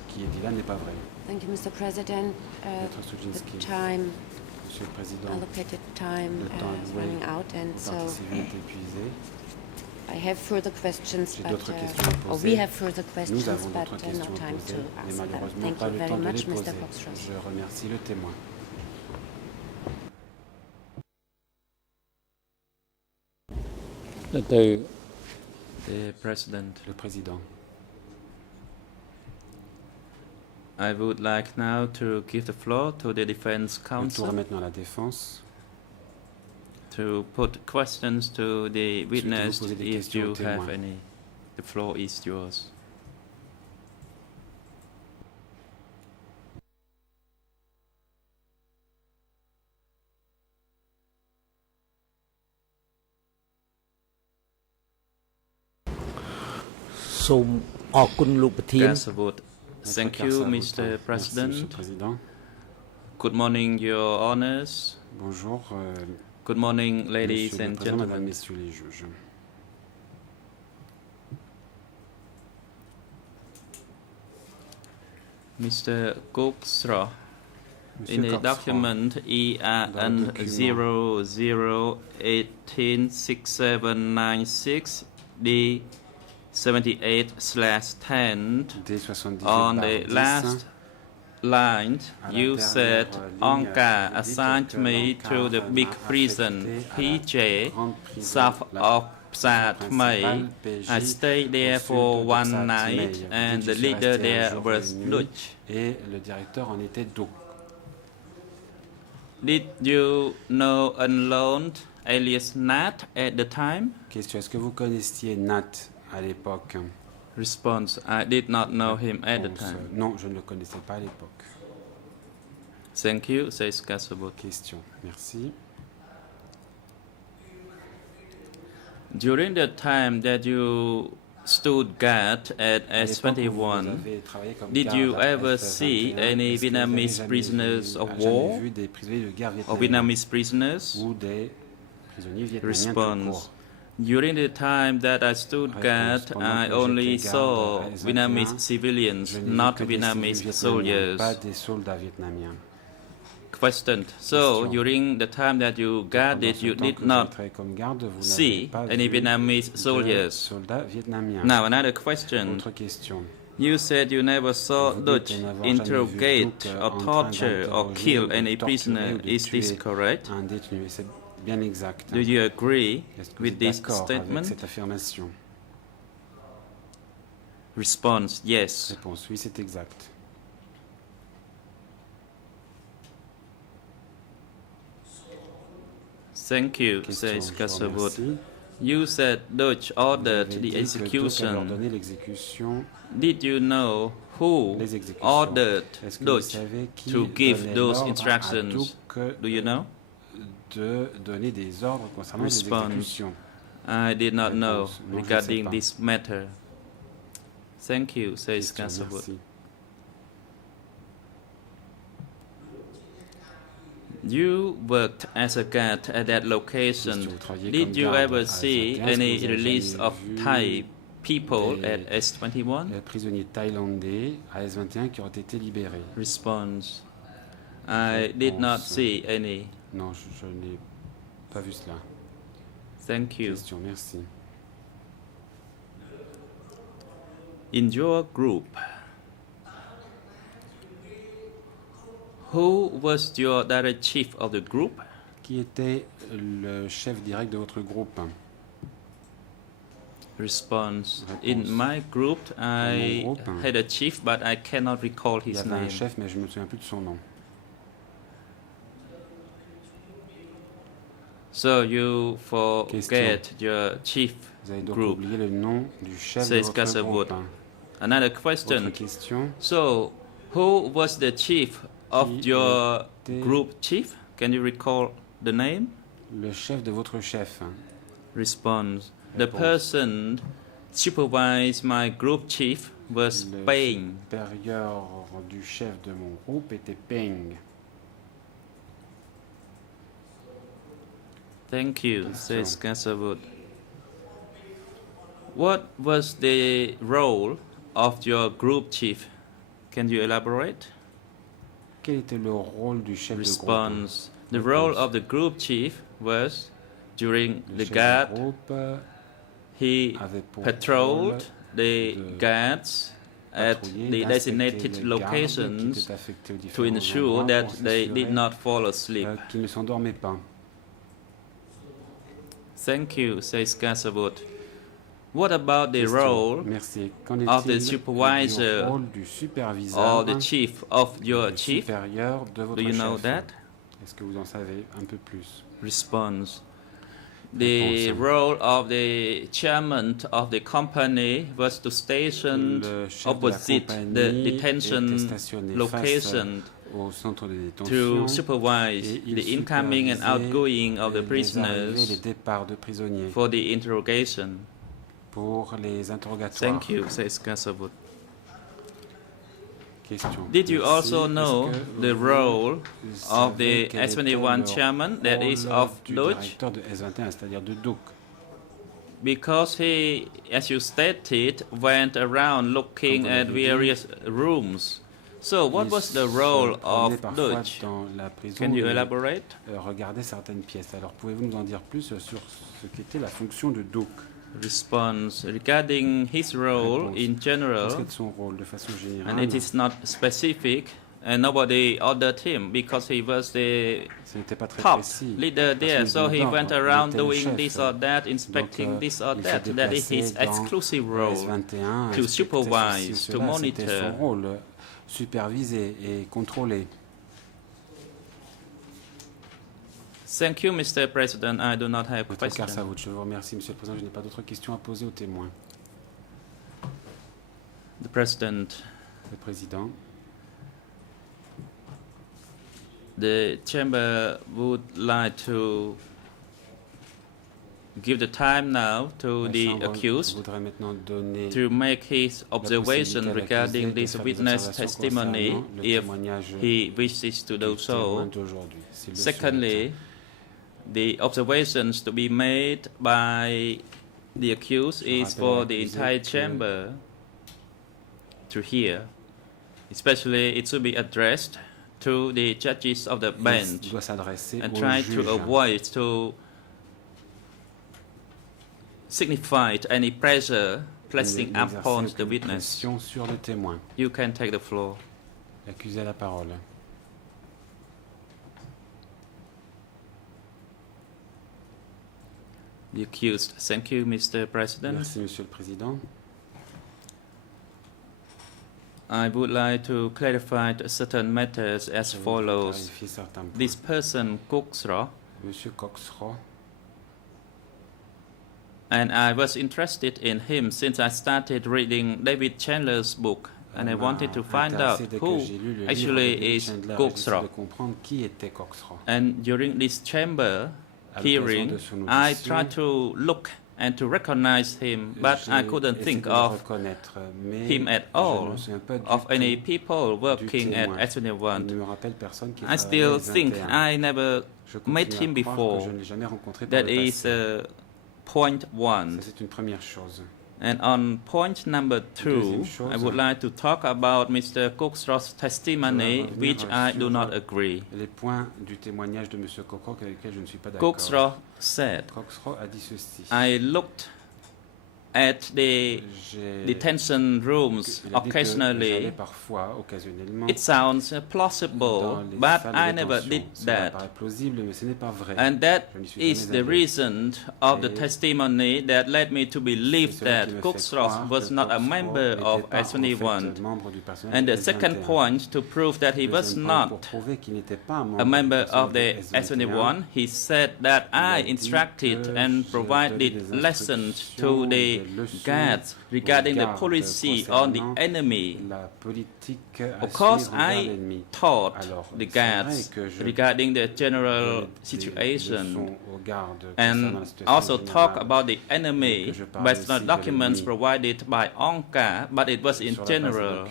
qui est dit là n'est pas vrai. Thank you, Mr. President. Maître The Studzinski, time, Monsieur le Président, allocated time le temps is alloué running out, and aux so parties civiles est épuisé. I have further questions, J'ai but d'autres questions à or poser. we have further Nous questions, avons but d'autres no questions à time poser, to mais ask them. malheureusement Thank pas you le very temps de much, les Mr. poser. Fox-Ross. Je remercie le témoin. The President. Le Président. I would like now to give the floor to the Defense Le tour est Counsel maintenant à la défense. to put questions to the witness poser des if questions you au témoin. have any. The floor is yours. Kasavut. Thank you, Mr. Merci, Monsieur le President. Président. Good morning, Your Honors. Bonjour, Good morning, ladies Monsieur le and Président, Mesdames, gentlemen. Messieurs les juges. Mr. Sros, in Monsieur the Cox, document EAN 00186796 D 78/10 D78 on the par 10, last line à you la said dernière ligne, Anka vous dites assigned que me l'Anka to the big m'a prison affecté à la PJ grande prison, south la of prison Satmay. principale, PJ, I stayed there au sud for de one Satmay. night Vous and dites, the je suis leader resté un there jour was et une nuit, Dutch. et le directeur en était d'eau. Did you know Unloaned alias Nat at the time? Question, est-ce que vous connaissiez Nat à l'époque? Response, I did not know him at the Réponse, time. non, je ne le connaissais pas à l'époque. Thank you, says Kasabut. Question, merci. During the time that you stood guard at À l'époque où vous S21, avez travaillé comme did you garde à ever S21, see any est-ce que vous avez Vietnamese jamais prisoners of jamais war vu des prisonniers de guerre or vietnamiens Vietnamese prisoners? ou des prisonniers vietnamiens tout Response. court? During the time that I stood guard, Réponse. Pendant I que only j'étais saw garde à S21, Vietnamese civilians, Je n'ai vu not que des Vietnamese civils vietnamiens, soldiers. pas des soldats vietnamiens. Question. So, Question. during the time that you guarded, Pendant ce you temps did que vous avez not travaillé comme garde, vous see n'avez pas any vu Vietnamese de soldiers. soldats vietnamiens. Now, another question. Autre question. You said you never saw Vous dites Dutch n'avoir jamais vu interrogate Duc or en train torture or d'interroger kill ou de any torturer prisoner. ou de Is this tuer correct? un détenu. C'est bien exact. Do you agree Est-ce que vous with êtes this d'accord statement? avec cette affirmation? Response, yes. Réponse, oui, c'est exact. Thank you, Question, says je vous Kasabut. remercie. You said Dutch Vous ordered avez the dit que Duc avait execution. ordonné l'exécution. Did you know who Les exécutions. ordered Est-ce que vous Dutch savez qui to give donnait those l'ordre à instructions? Duc Do you know? de donner des ordres concernant les Response. exécutions? I did not know Réponse, non, je ne sais regarding pas. this matter. Thank you, says Question, Kasabut. merci. You worked as a guard at that location. Question, vous travailliez Did comme you garde ever à see S21, est-ce que any vous avez release jamais of vu Thai people des- at S21? Les prisonniers thaïlandais à S21 qui ont été libérés. Response. I did not Réponse. see any. Non, je n'ai pas vu cela. Thank you. Question, merci. In your group, who was your direct chief of the group? Qui était le chef direct de votre groupe? Response. Réponse. In my group, I Dans mon groupe, had a chief, but I cannot recall Il y his avait un name. chef, mais je ne me souviens plus de son nom. So you forget your chief Vous avez donc group. oublié le nom du chef de Says votre Kasabut. groupe. Another Autre question. question. So, who was the chief of Qui your était- group chief? Can you recall the name? Le chef de votre chef. Response. The Réponse. person supervised my group chief was Le paying. supérieur du chef de mon groupe était Peng. Thank you, Question. says Kasabut. What was the role of your group chief? Can you elaborate? Quel était le rôle du chef de groupe? Response. The Réponse. role of the group chief was during Le the chef guard, de groupe he avait pour patrolled rôle the de guards at patrouiller, the d'inspecter designated les gardes qui locations étaient affectés aux to différents ensure endroits that pour they did s'assurer, not fall asleep. qu'ils ne s'endormaient pas. Thank you, says Kasabut. What about the Question. role Merci. Qu'en of the est-il supervisor du rôle du superviseur or the chief of your du chief? supérieur de votre Do you know chef? that? Est-ce que vous en savez un peu plus? Response. The Réponse. role of the chairman of the company was to station Le chef de la opposite the compagnie detention était stationné location face au centre de to détention supervise et il the incoming and supervisait outgoing of the les arrivées et prisoners les départs de prisonniers for the interrogation. pour les interrogatoires. Thank you, says Kasabut. Question. Did you Merci. also Est-ce know que the vous role of savez the quel était S21 le chairman, that is rôle of du Dutch? directeur de S21, c'est-à-dire de Duc? Because he, as you stated, went around looking Comme vous at l'avez dit, various rooms. So, what Il was the se role promenait of parfois Dutch? dans la prison Can you et, elaborate? regardait certaines pièces. Alors, pouvez-vous nous en dire plus sur ce qu'était la fonction de Duc? Response. Regarding his role Réponse. in Qu'est-ce general, qu'est son rôle de façon générale? and it is not specific, and nobody ordered him because he was the Ce n'était pas très top précis. leader there. Personne So ne he l'ordre, went il around était le doing chef. this or that, inspecting Donc, this or il se that. That is his déplaçait dans exclusive le role. S21, to inspecter supervise, ceci ou to cela. C'était monitor. son rôle, superviser et contrôler. Thank you, Mr. President. I do not have Votre questions. Karsavout, je vous remercie, Monsieur le Président. Je n'ai pas d'autres questions à poser aux témoins. The President. Le Président, The chamber would like to give the time now to la the Chambre accused voudrait maintenant donner to make his observation possibilité à regarding l'accusé de this faire des witness observations testimony concernant le if témoignage he wishes to do du témoin so. d'aujourd'hui, s'il le Secondly, the observations to be made by the accused Je is rappelle for à the l'accusé entire que- chamber to hear. Especially, it should be addressed to the judges of the Il bench doit s'adresser and aux try juges to avoid to signify any pressure placing et d'exercer upon the aucune witness. pression sur le témoin. You can take the floor. L'accusé a la parole. The accused. Thank you, Mr. President. Merci, Monsieur le Président. I would like to clarify certain matters as Je voudrais follows. clarifier certains points. This person, Kuksra, Monsieur Coxroy, and I was interested in him since I started reading David Chandler's book, and I wanted to find out intéressé dès que who j'ai lu le livre de actually David is Chandler, Kuksra. j'essaie de comprendre qui était Coxroy. And during this chamber À l'occasion hearing, de son I audition, tried to look and to recognize him, but I j'ai couldn't essayé think de le of reconnaître, mais him at je ne all, me souviens pas du of tout any people du working at témoin. Il S21. ne me rappelle personne qui I travaillait still à think S21. I never Je met continue him à croire before. que je ne l'ai jamais rencontré par That le is passé. point Ça, one. c'est une première chose. And on point number two, Deuxième chose, I would like to talk about Mr. Kuksra's testimony, je vais revenir which I do sur not agree. Les points du témoignage de M. Coxroy avec lesquels je ne suis pas d'accord. Kuksra said, Coxroy a dit ceci. I looked at the J'ai- detention rooms il a dit que j'allais occasionally. parfois, occasionnellement, It sounds dans plausible, les but salles I de never détention. did Cela that. paraît plausible, mais ce n'est pas vrai. And that Je n'y suis is jamais the allé. reason of the Et testimony that led me to believe C'est cela that qui me fait Kuksra croire was que not a Coxroy member n'était of pas, en fait, S21. membre du personnel And de the second S21. point, to prove that he was Deuxième point, pour not prouver qu'il n'était pas un a membre member du of personnel the de S21, S21, he said that il a I dit instructed que and je provided donnais des lessons to instructions the the guards regarding the policy on the enemy. Of course, I taught the guards regarding the general situation and also talk about the enemy based on documents provided by ONCA, but it was in general.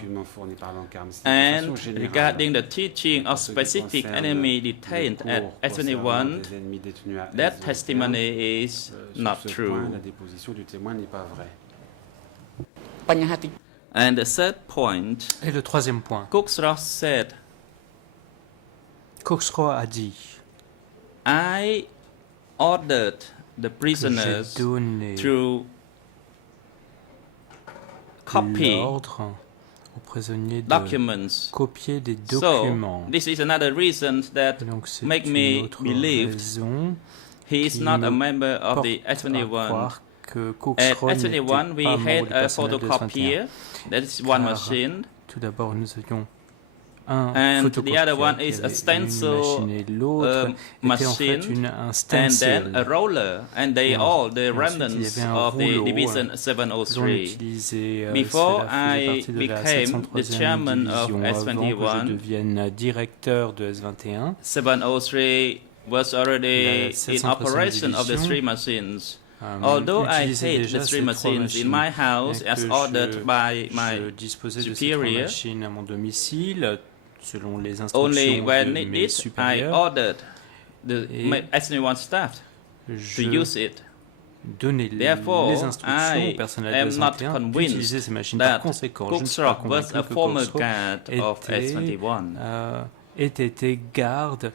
And regarding the teaching of specific enemy detained at S21, that testimony is not true. And the third point, Et le troisième point, Sros said, Sros a dit I ordered the que prisoners j'ai donné to copy l'ordre aux prisonniers de documents. copier des So, documents. this is another reason that Et donc c'est make une me autre believe raison he is qui not a me member of porte the à S21. croire que At Sros n'était S21, we pas had membre du a personnel de photocopier. S21. That is one Car machine. Tout d'abord, nous avions un And the photocopieur other one qui is a avait une stencil machine et l'autre était en fait machine, un and stencil. then a roller, and they all the Et ensuite, il y remnants avait un of the rouleau, Division dont on 703. utilisait, Before cela faisait I partie de la became the 703e chairman of division, avant que S21, je devienne directeur de S21. 703 was already La in operation of the division, three machines. Although I utilisait hate déjà the three ces trois machines in machines, my house bien as que ordered by my je disposais de ces trois superior, machines à mon domicile, selon les only instructions when de mes needed, I supérieurs. ordered the Et S21 staff to Je use it. donner Therefore, les instructions I au personnel am de not S21 d'utiliser convinced ces machines. Par that conséquent, je ne suis pas Sros was convaincu a que former Sros guard of S21. ait été garde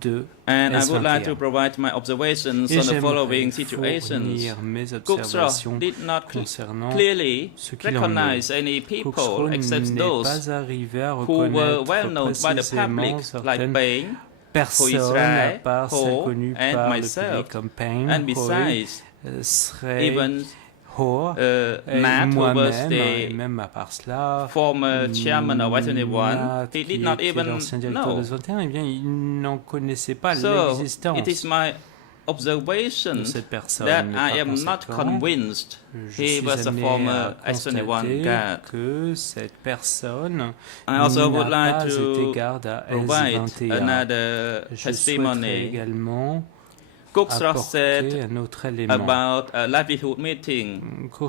de And I would like S21. to provide my observations Et on the j'aimerais following situations. fournir mes Sros observations did not concernant clearly ce qu'il en recognize est. any Sros people except n'est those pas arrivé à who were reconnaître well known by the public, précisément like certaines Payne, personnes, à Israel, part celles Ho, connues and par le myself. public comme Payne, and Hoy, besides, Sray, even Ho, et Nat, who was moi-même, et the même à part cela, former chairman of S21, Nat, he qui did not était even l'ancien directeur know. de S21, eh bien, il n'en connaissait pas So, l'existence it is my de observation cette personne. that Mais I par am not conséquent, convinced je he suis was a amené former à S21 constater guard. que cette personne I also would n'a like pas été to garde à provide S21. another Je souhaiterais testimony. également Sros apporter said un autre élément. about a livelihood meeting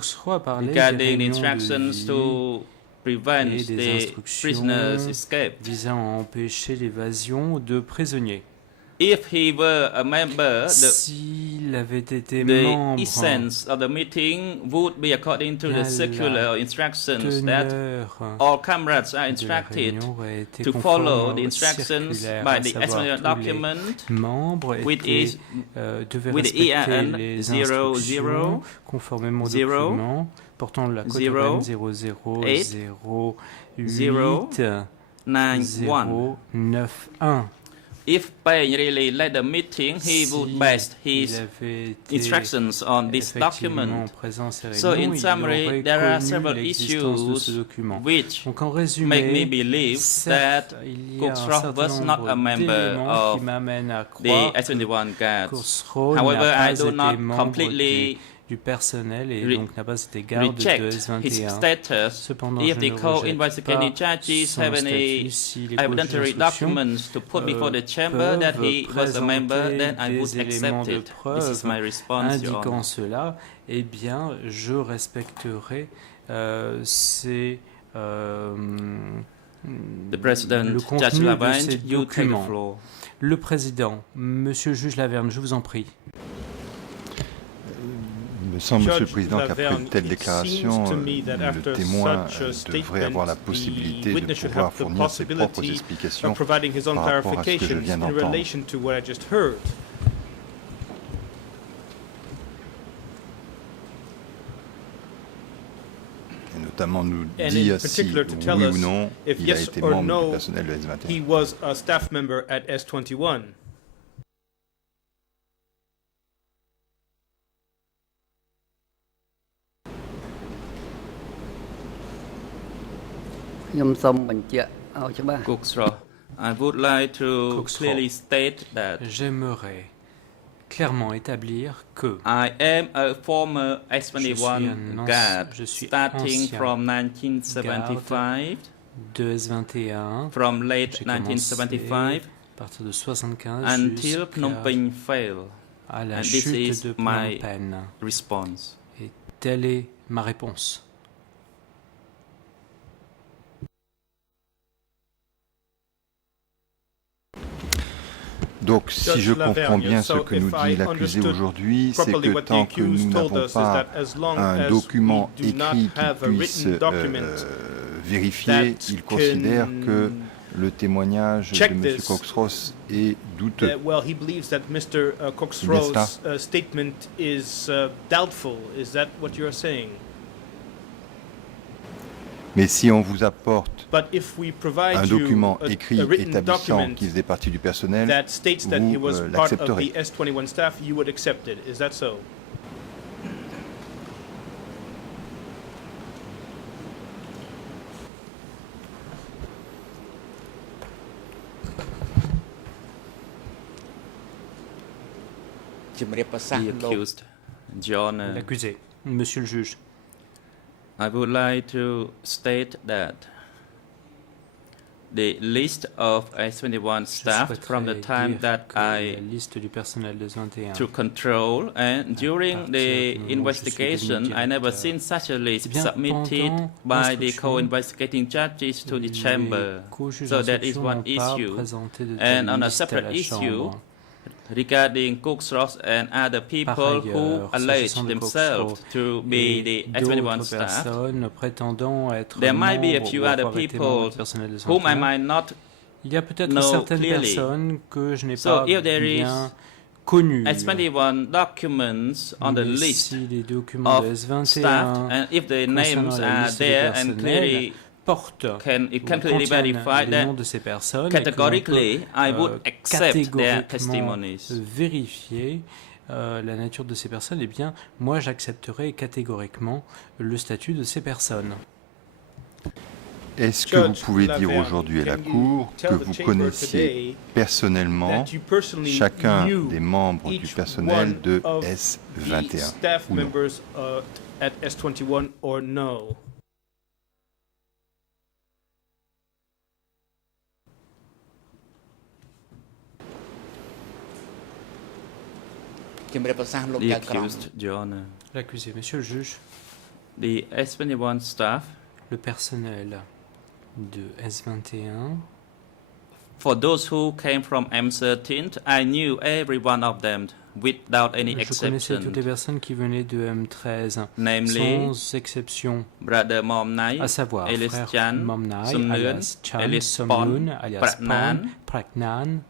Sros a parlé des regarding the réunions de instructions vie to prevent et des the instructions prisoners' escape. visant à empêcher l'évasion de prisonniers. If he were a member, S'il avait été the membre, essence of the meeting would be according to the la circular instructions that teneur all comrades are de la instructed réunion aurait été to conforme follow the aux instructions circulaires, by à the savoir S21 tous document les membres with étaient, devaient respecter EAN les 00 instructions conformément au 0 document portant la code 0 urbaine 0008 091. If Payne really led the meeting, he would base his instructions on this document. So in summary, there are several issues which make me believe that Sros was not a member of the S21 guards. However, I do not completely du personnel et donc n'a pas été garde de S21. Cependant, if je the ne rejette co-investigating pas judges son have any statut. Si les evidentiary documents to put before the chamber that he was a member, then I would accept it. This is my response, Your Honor. Indiquant cela, eh bien, je respecterai ces The President, le Judge contenu Laverne, de ces you take the documents. floor. Le Président, Monsieur Juge Laverne, je vous en prie. Il me semble, Monsieur le Président, qu'après une telle déclaration, le témoin devrait avoir la possibilité de pouvoir fournir ses propres explications par rapport à ce que je viens d'entendre. Et notamment nous dire si, oui ou non, il a été membre du personnel de S21. Sros, I would like to clearly state that j'aimerais clairement établir que I am a former S21 guard je suis starting ancien from 1975, de S21, from late j'ai commencé 1975 à partir de 75 until Phnom Penh fell. à la And this chute is de Phnom my Penh. response. Et telle est ma réponse. Donc, si je comprends bien ce que nous dit l'accusé aujourd'hui, c'est que tant que nous n'avons pas un document écrit qui puisse vérifier, il considère que le témoignage de M. Cox-Sros est douteux. Well, he believes that Mr. Cox-Sros' statement is doubtful. Is that what you're saying? Mais si on vous apporte But if we provide un document écrit a written établissant document qu'il faisait partie du personnel, that states that he was vous part of l'accepterez. the S21 staff, you would accept it. Is that so? The accused, John, L'accusé, monsieur le juge. I would like to state that the list of S21 staff from the time that I took control, and during the investigation, I never seen such a list submitted by the co-investigating judges to the chamber. So that is one issue. And on a separate issue, regarding Cox-Sros and other people who allege themselves to be the S21 staff, there might be a few other people whom I might not know clearly. So if there is S21 documents on the list of staff, and if the names are there and clearly it can clearly verify that categorically I would accept their testimonies. Vérifier la nature de ces personnes, eh bien, moi j'accepterai catégoriquement le statut de ces personnes. Est-ce que vous pouvez dire aujourd'hui à la Cour que vous connaissiez personnellement chacun des membres du personnel de S21 ou non? The accused, Your Honor. L'accusé, monsieur le juge. The S21 staff, le personnel de S21. For those who came from M13, I knew every one of them without any exception. Je connaissais toutes les personnes qui venaient de M13, namely, sans exception. Brother Momnai, à savoir alias frère Momnai, alias Chan, Somnun, alias Pon, Praknan,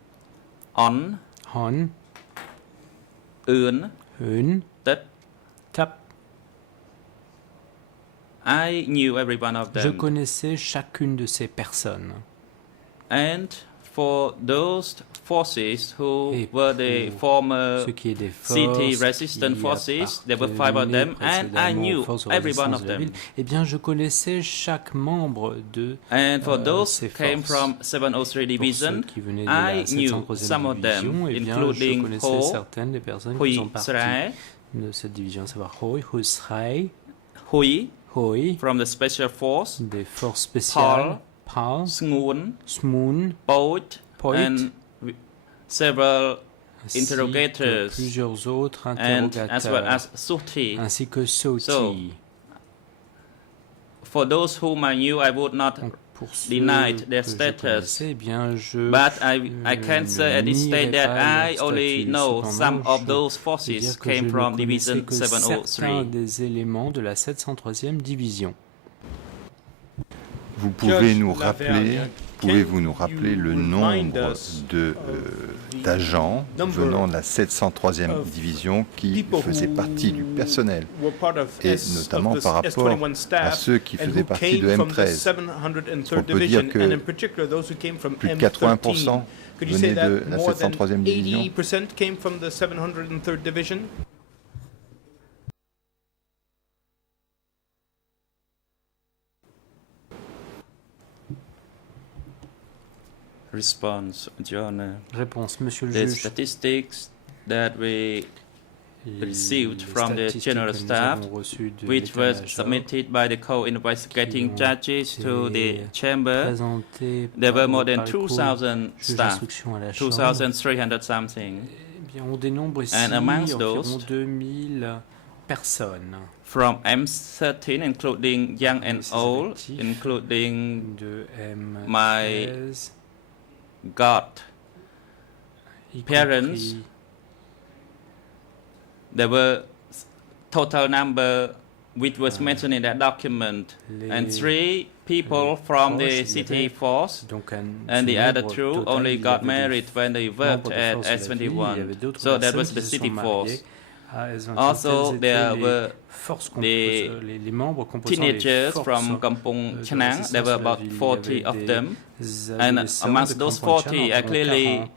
On, Hon, Eun, Tet, Tap. I knew every one of them. Je connaissais chacune de ces personnes. And for those forces who were the former city resistant forces, there were 5 of them, and I knew every one of them. Eh bien, je connaissais chaque membre de And for those who came from 703 Division, I knew some of them, including Ho, Hui Srai, de cette division, à savoir Hoi, Hui Srai, Hui, from the Special Force, des forces spéciales, Pal, Smoon, Poit, and several interrogators, plusieurs autres interrogateurs, and as well as Suti. Ainsi que Soti. So, for those whom I knew, I would not deny their status, but I can say at this stage that I only know some of those forces came from Division 703. Des éléments de la 703e division. Vous pouvez nous rappeler, pouvez-vous nous rappeler le nombre d'agents venant de la 703e division qui faisaient partie du personnel, et notamment par rapport à ceux qui faisaient partie de M13? On peut dire que plus de 80% venaient de la 703e division. Response, Your Honor. Réponse, monsieur le The juge. statistics that we received Les from the statistiques general que nous staff, avons reçues de which was l'état-major, submitted by the co-investigating qui ont judges to the été chamber, présentées there were more par than les 2,000 juges staff, d'instruction à la Chambre. 2,300 something. Eh bien, on dénombre ici And amongst environ those, 2000 personnes. From M13, including young and old, including de M13, my y parents, compris there were total number which was mentioned in that document, and 3 people from the city force, and the other 2 only got married when they worked at S21. So that was the city force. Also, there were the teenagers from Kampong Chnang. There were about 40 of them, and amongst those 40, I clearly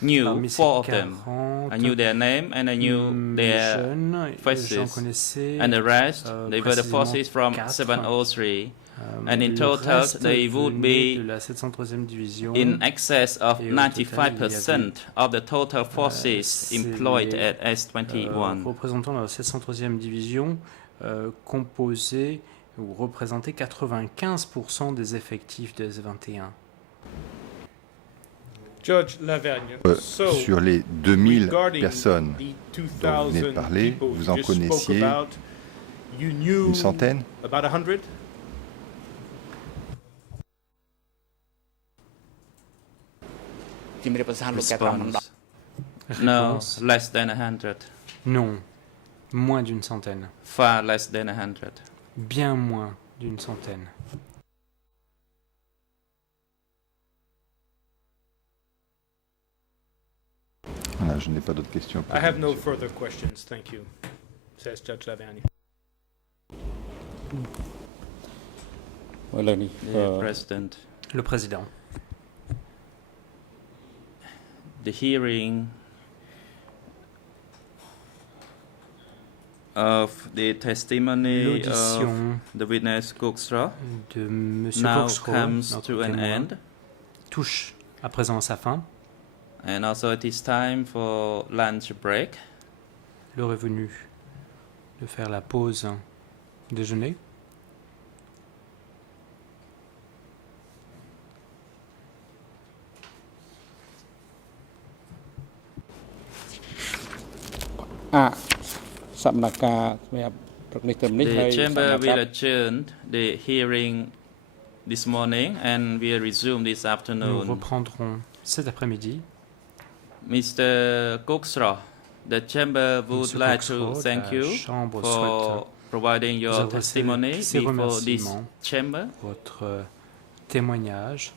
knew 4 of them. I knew their name and I knew their faces, and the rest, they were the forces from 703. And in total, they would be in excess of 95% of the total forces employed at S21. Représentant la 703e division composait ou représentait 95% des effectifs de S21. Judge Lavergne, sur les 2000 personnes dont vous venez de parler, vous en connaissiez une centaine? About 100? Response. No, less than 100. Non, moins d'une centaine. Far less than 100. Bien moins d'une centaine. Voilà, je n'ai pas d'autres questions. I have no further questions, thank you, says Judge Lavergne. President. Le président. The hearing of the testimony of the witness Sros de Monsieur now Sros, comes to an end. Touche à présent à sa fin. And also it is time for lunch break. L'heure est venue de faire la pause déjeuner. The chamber will adjourn the hearing this morning and will resume this Nous afternoon. reprendrons cet après-midi. Mr. Sros, the chamber would Monsieur like Coxreau, to thank la you Chambre for providing your vous adresser testimony ses before this remerciements, chamber. votre témoignage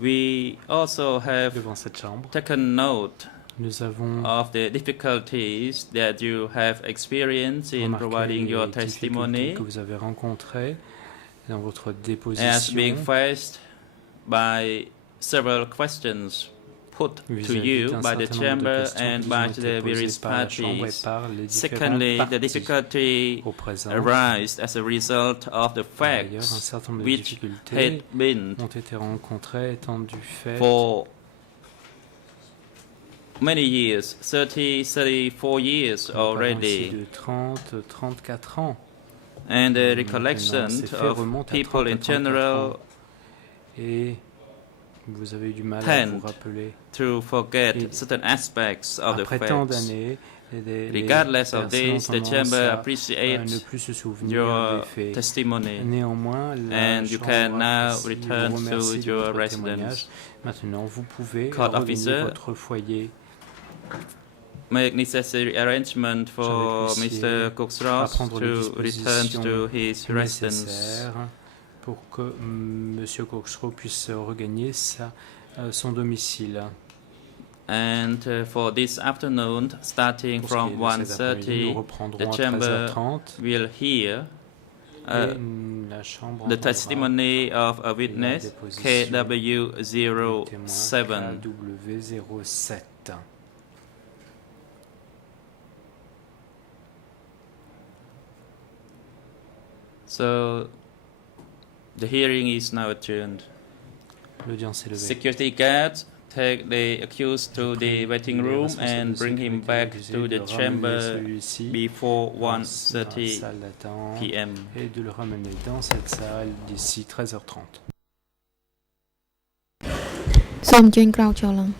We also have devant cette chambre. taken note Nous avons of the difficulties that you have experienced in remarqué providing your les difficultés testimony que vous avez rencontrées dans votre as déposition being faced by several questions put to vis-à-vis you d'un by the certain nombre de chamber questions and qui by ont été the posées various par la Chambre et parties. par les différentes Secondly, the parties difficulty au présent. arise as a result of the Par ailleurs, un facts certain nombre de which difficultés had been ont été rencontrées étant du fait for many years, 30, 34 years nous parlons ici already. de 30, 34 ans. And the Maintenant, recollection ces faits of remontent à people 30 à in 34 general ans. Et vous avez eu du mal à tend vous rappeler. to forget Et certain aspects of the après tant facts. d'années, Regardless of personnes this, ont the tendance chamber à appreciates ne plus se souvenir your des faits. testimony. Néanmoins, la And you Chambre can now apprécie, return vous remercie to de your votre residence. témoignage. Maintenant, vous pouvez Court revenir officer, votre foyer. make necessary arrangement for J'avais Mr. Sros prendre les to return dispositions to his residence. nécessaires pour que Monsieur Coxreau puisse regagner son domicile. And for this afternoon, starting Pour from ce qui est de cet après-midi, 1:30, nous reprendrons the à chamber 13h30 will hear et la Chambre the entendra testimony of a la witness, déposition du témoin KW07. KW07. So the hearing is now adjourned. L'audience est levée. Security guards, take the accused to the waiting room and bring him back to the chamber before 1:30 p.m. et de le ramener dans cette salle d'ici 13h30. សូមអញ្ជើញក្រោកចូលឡើង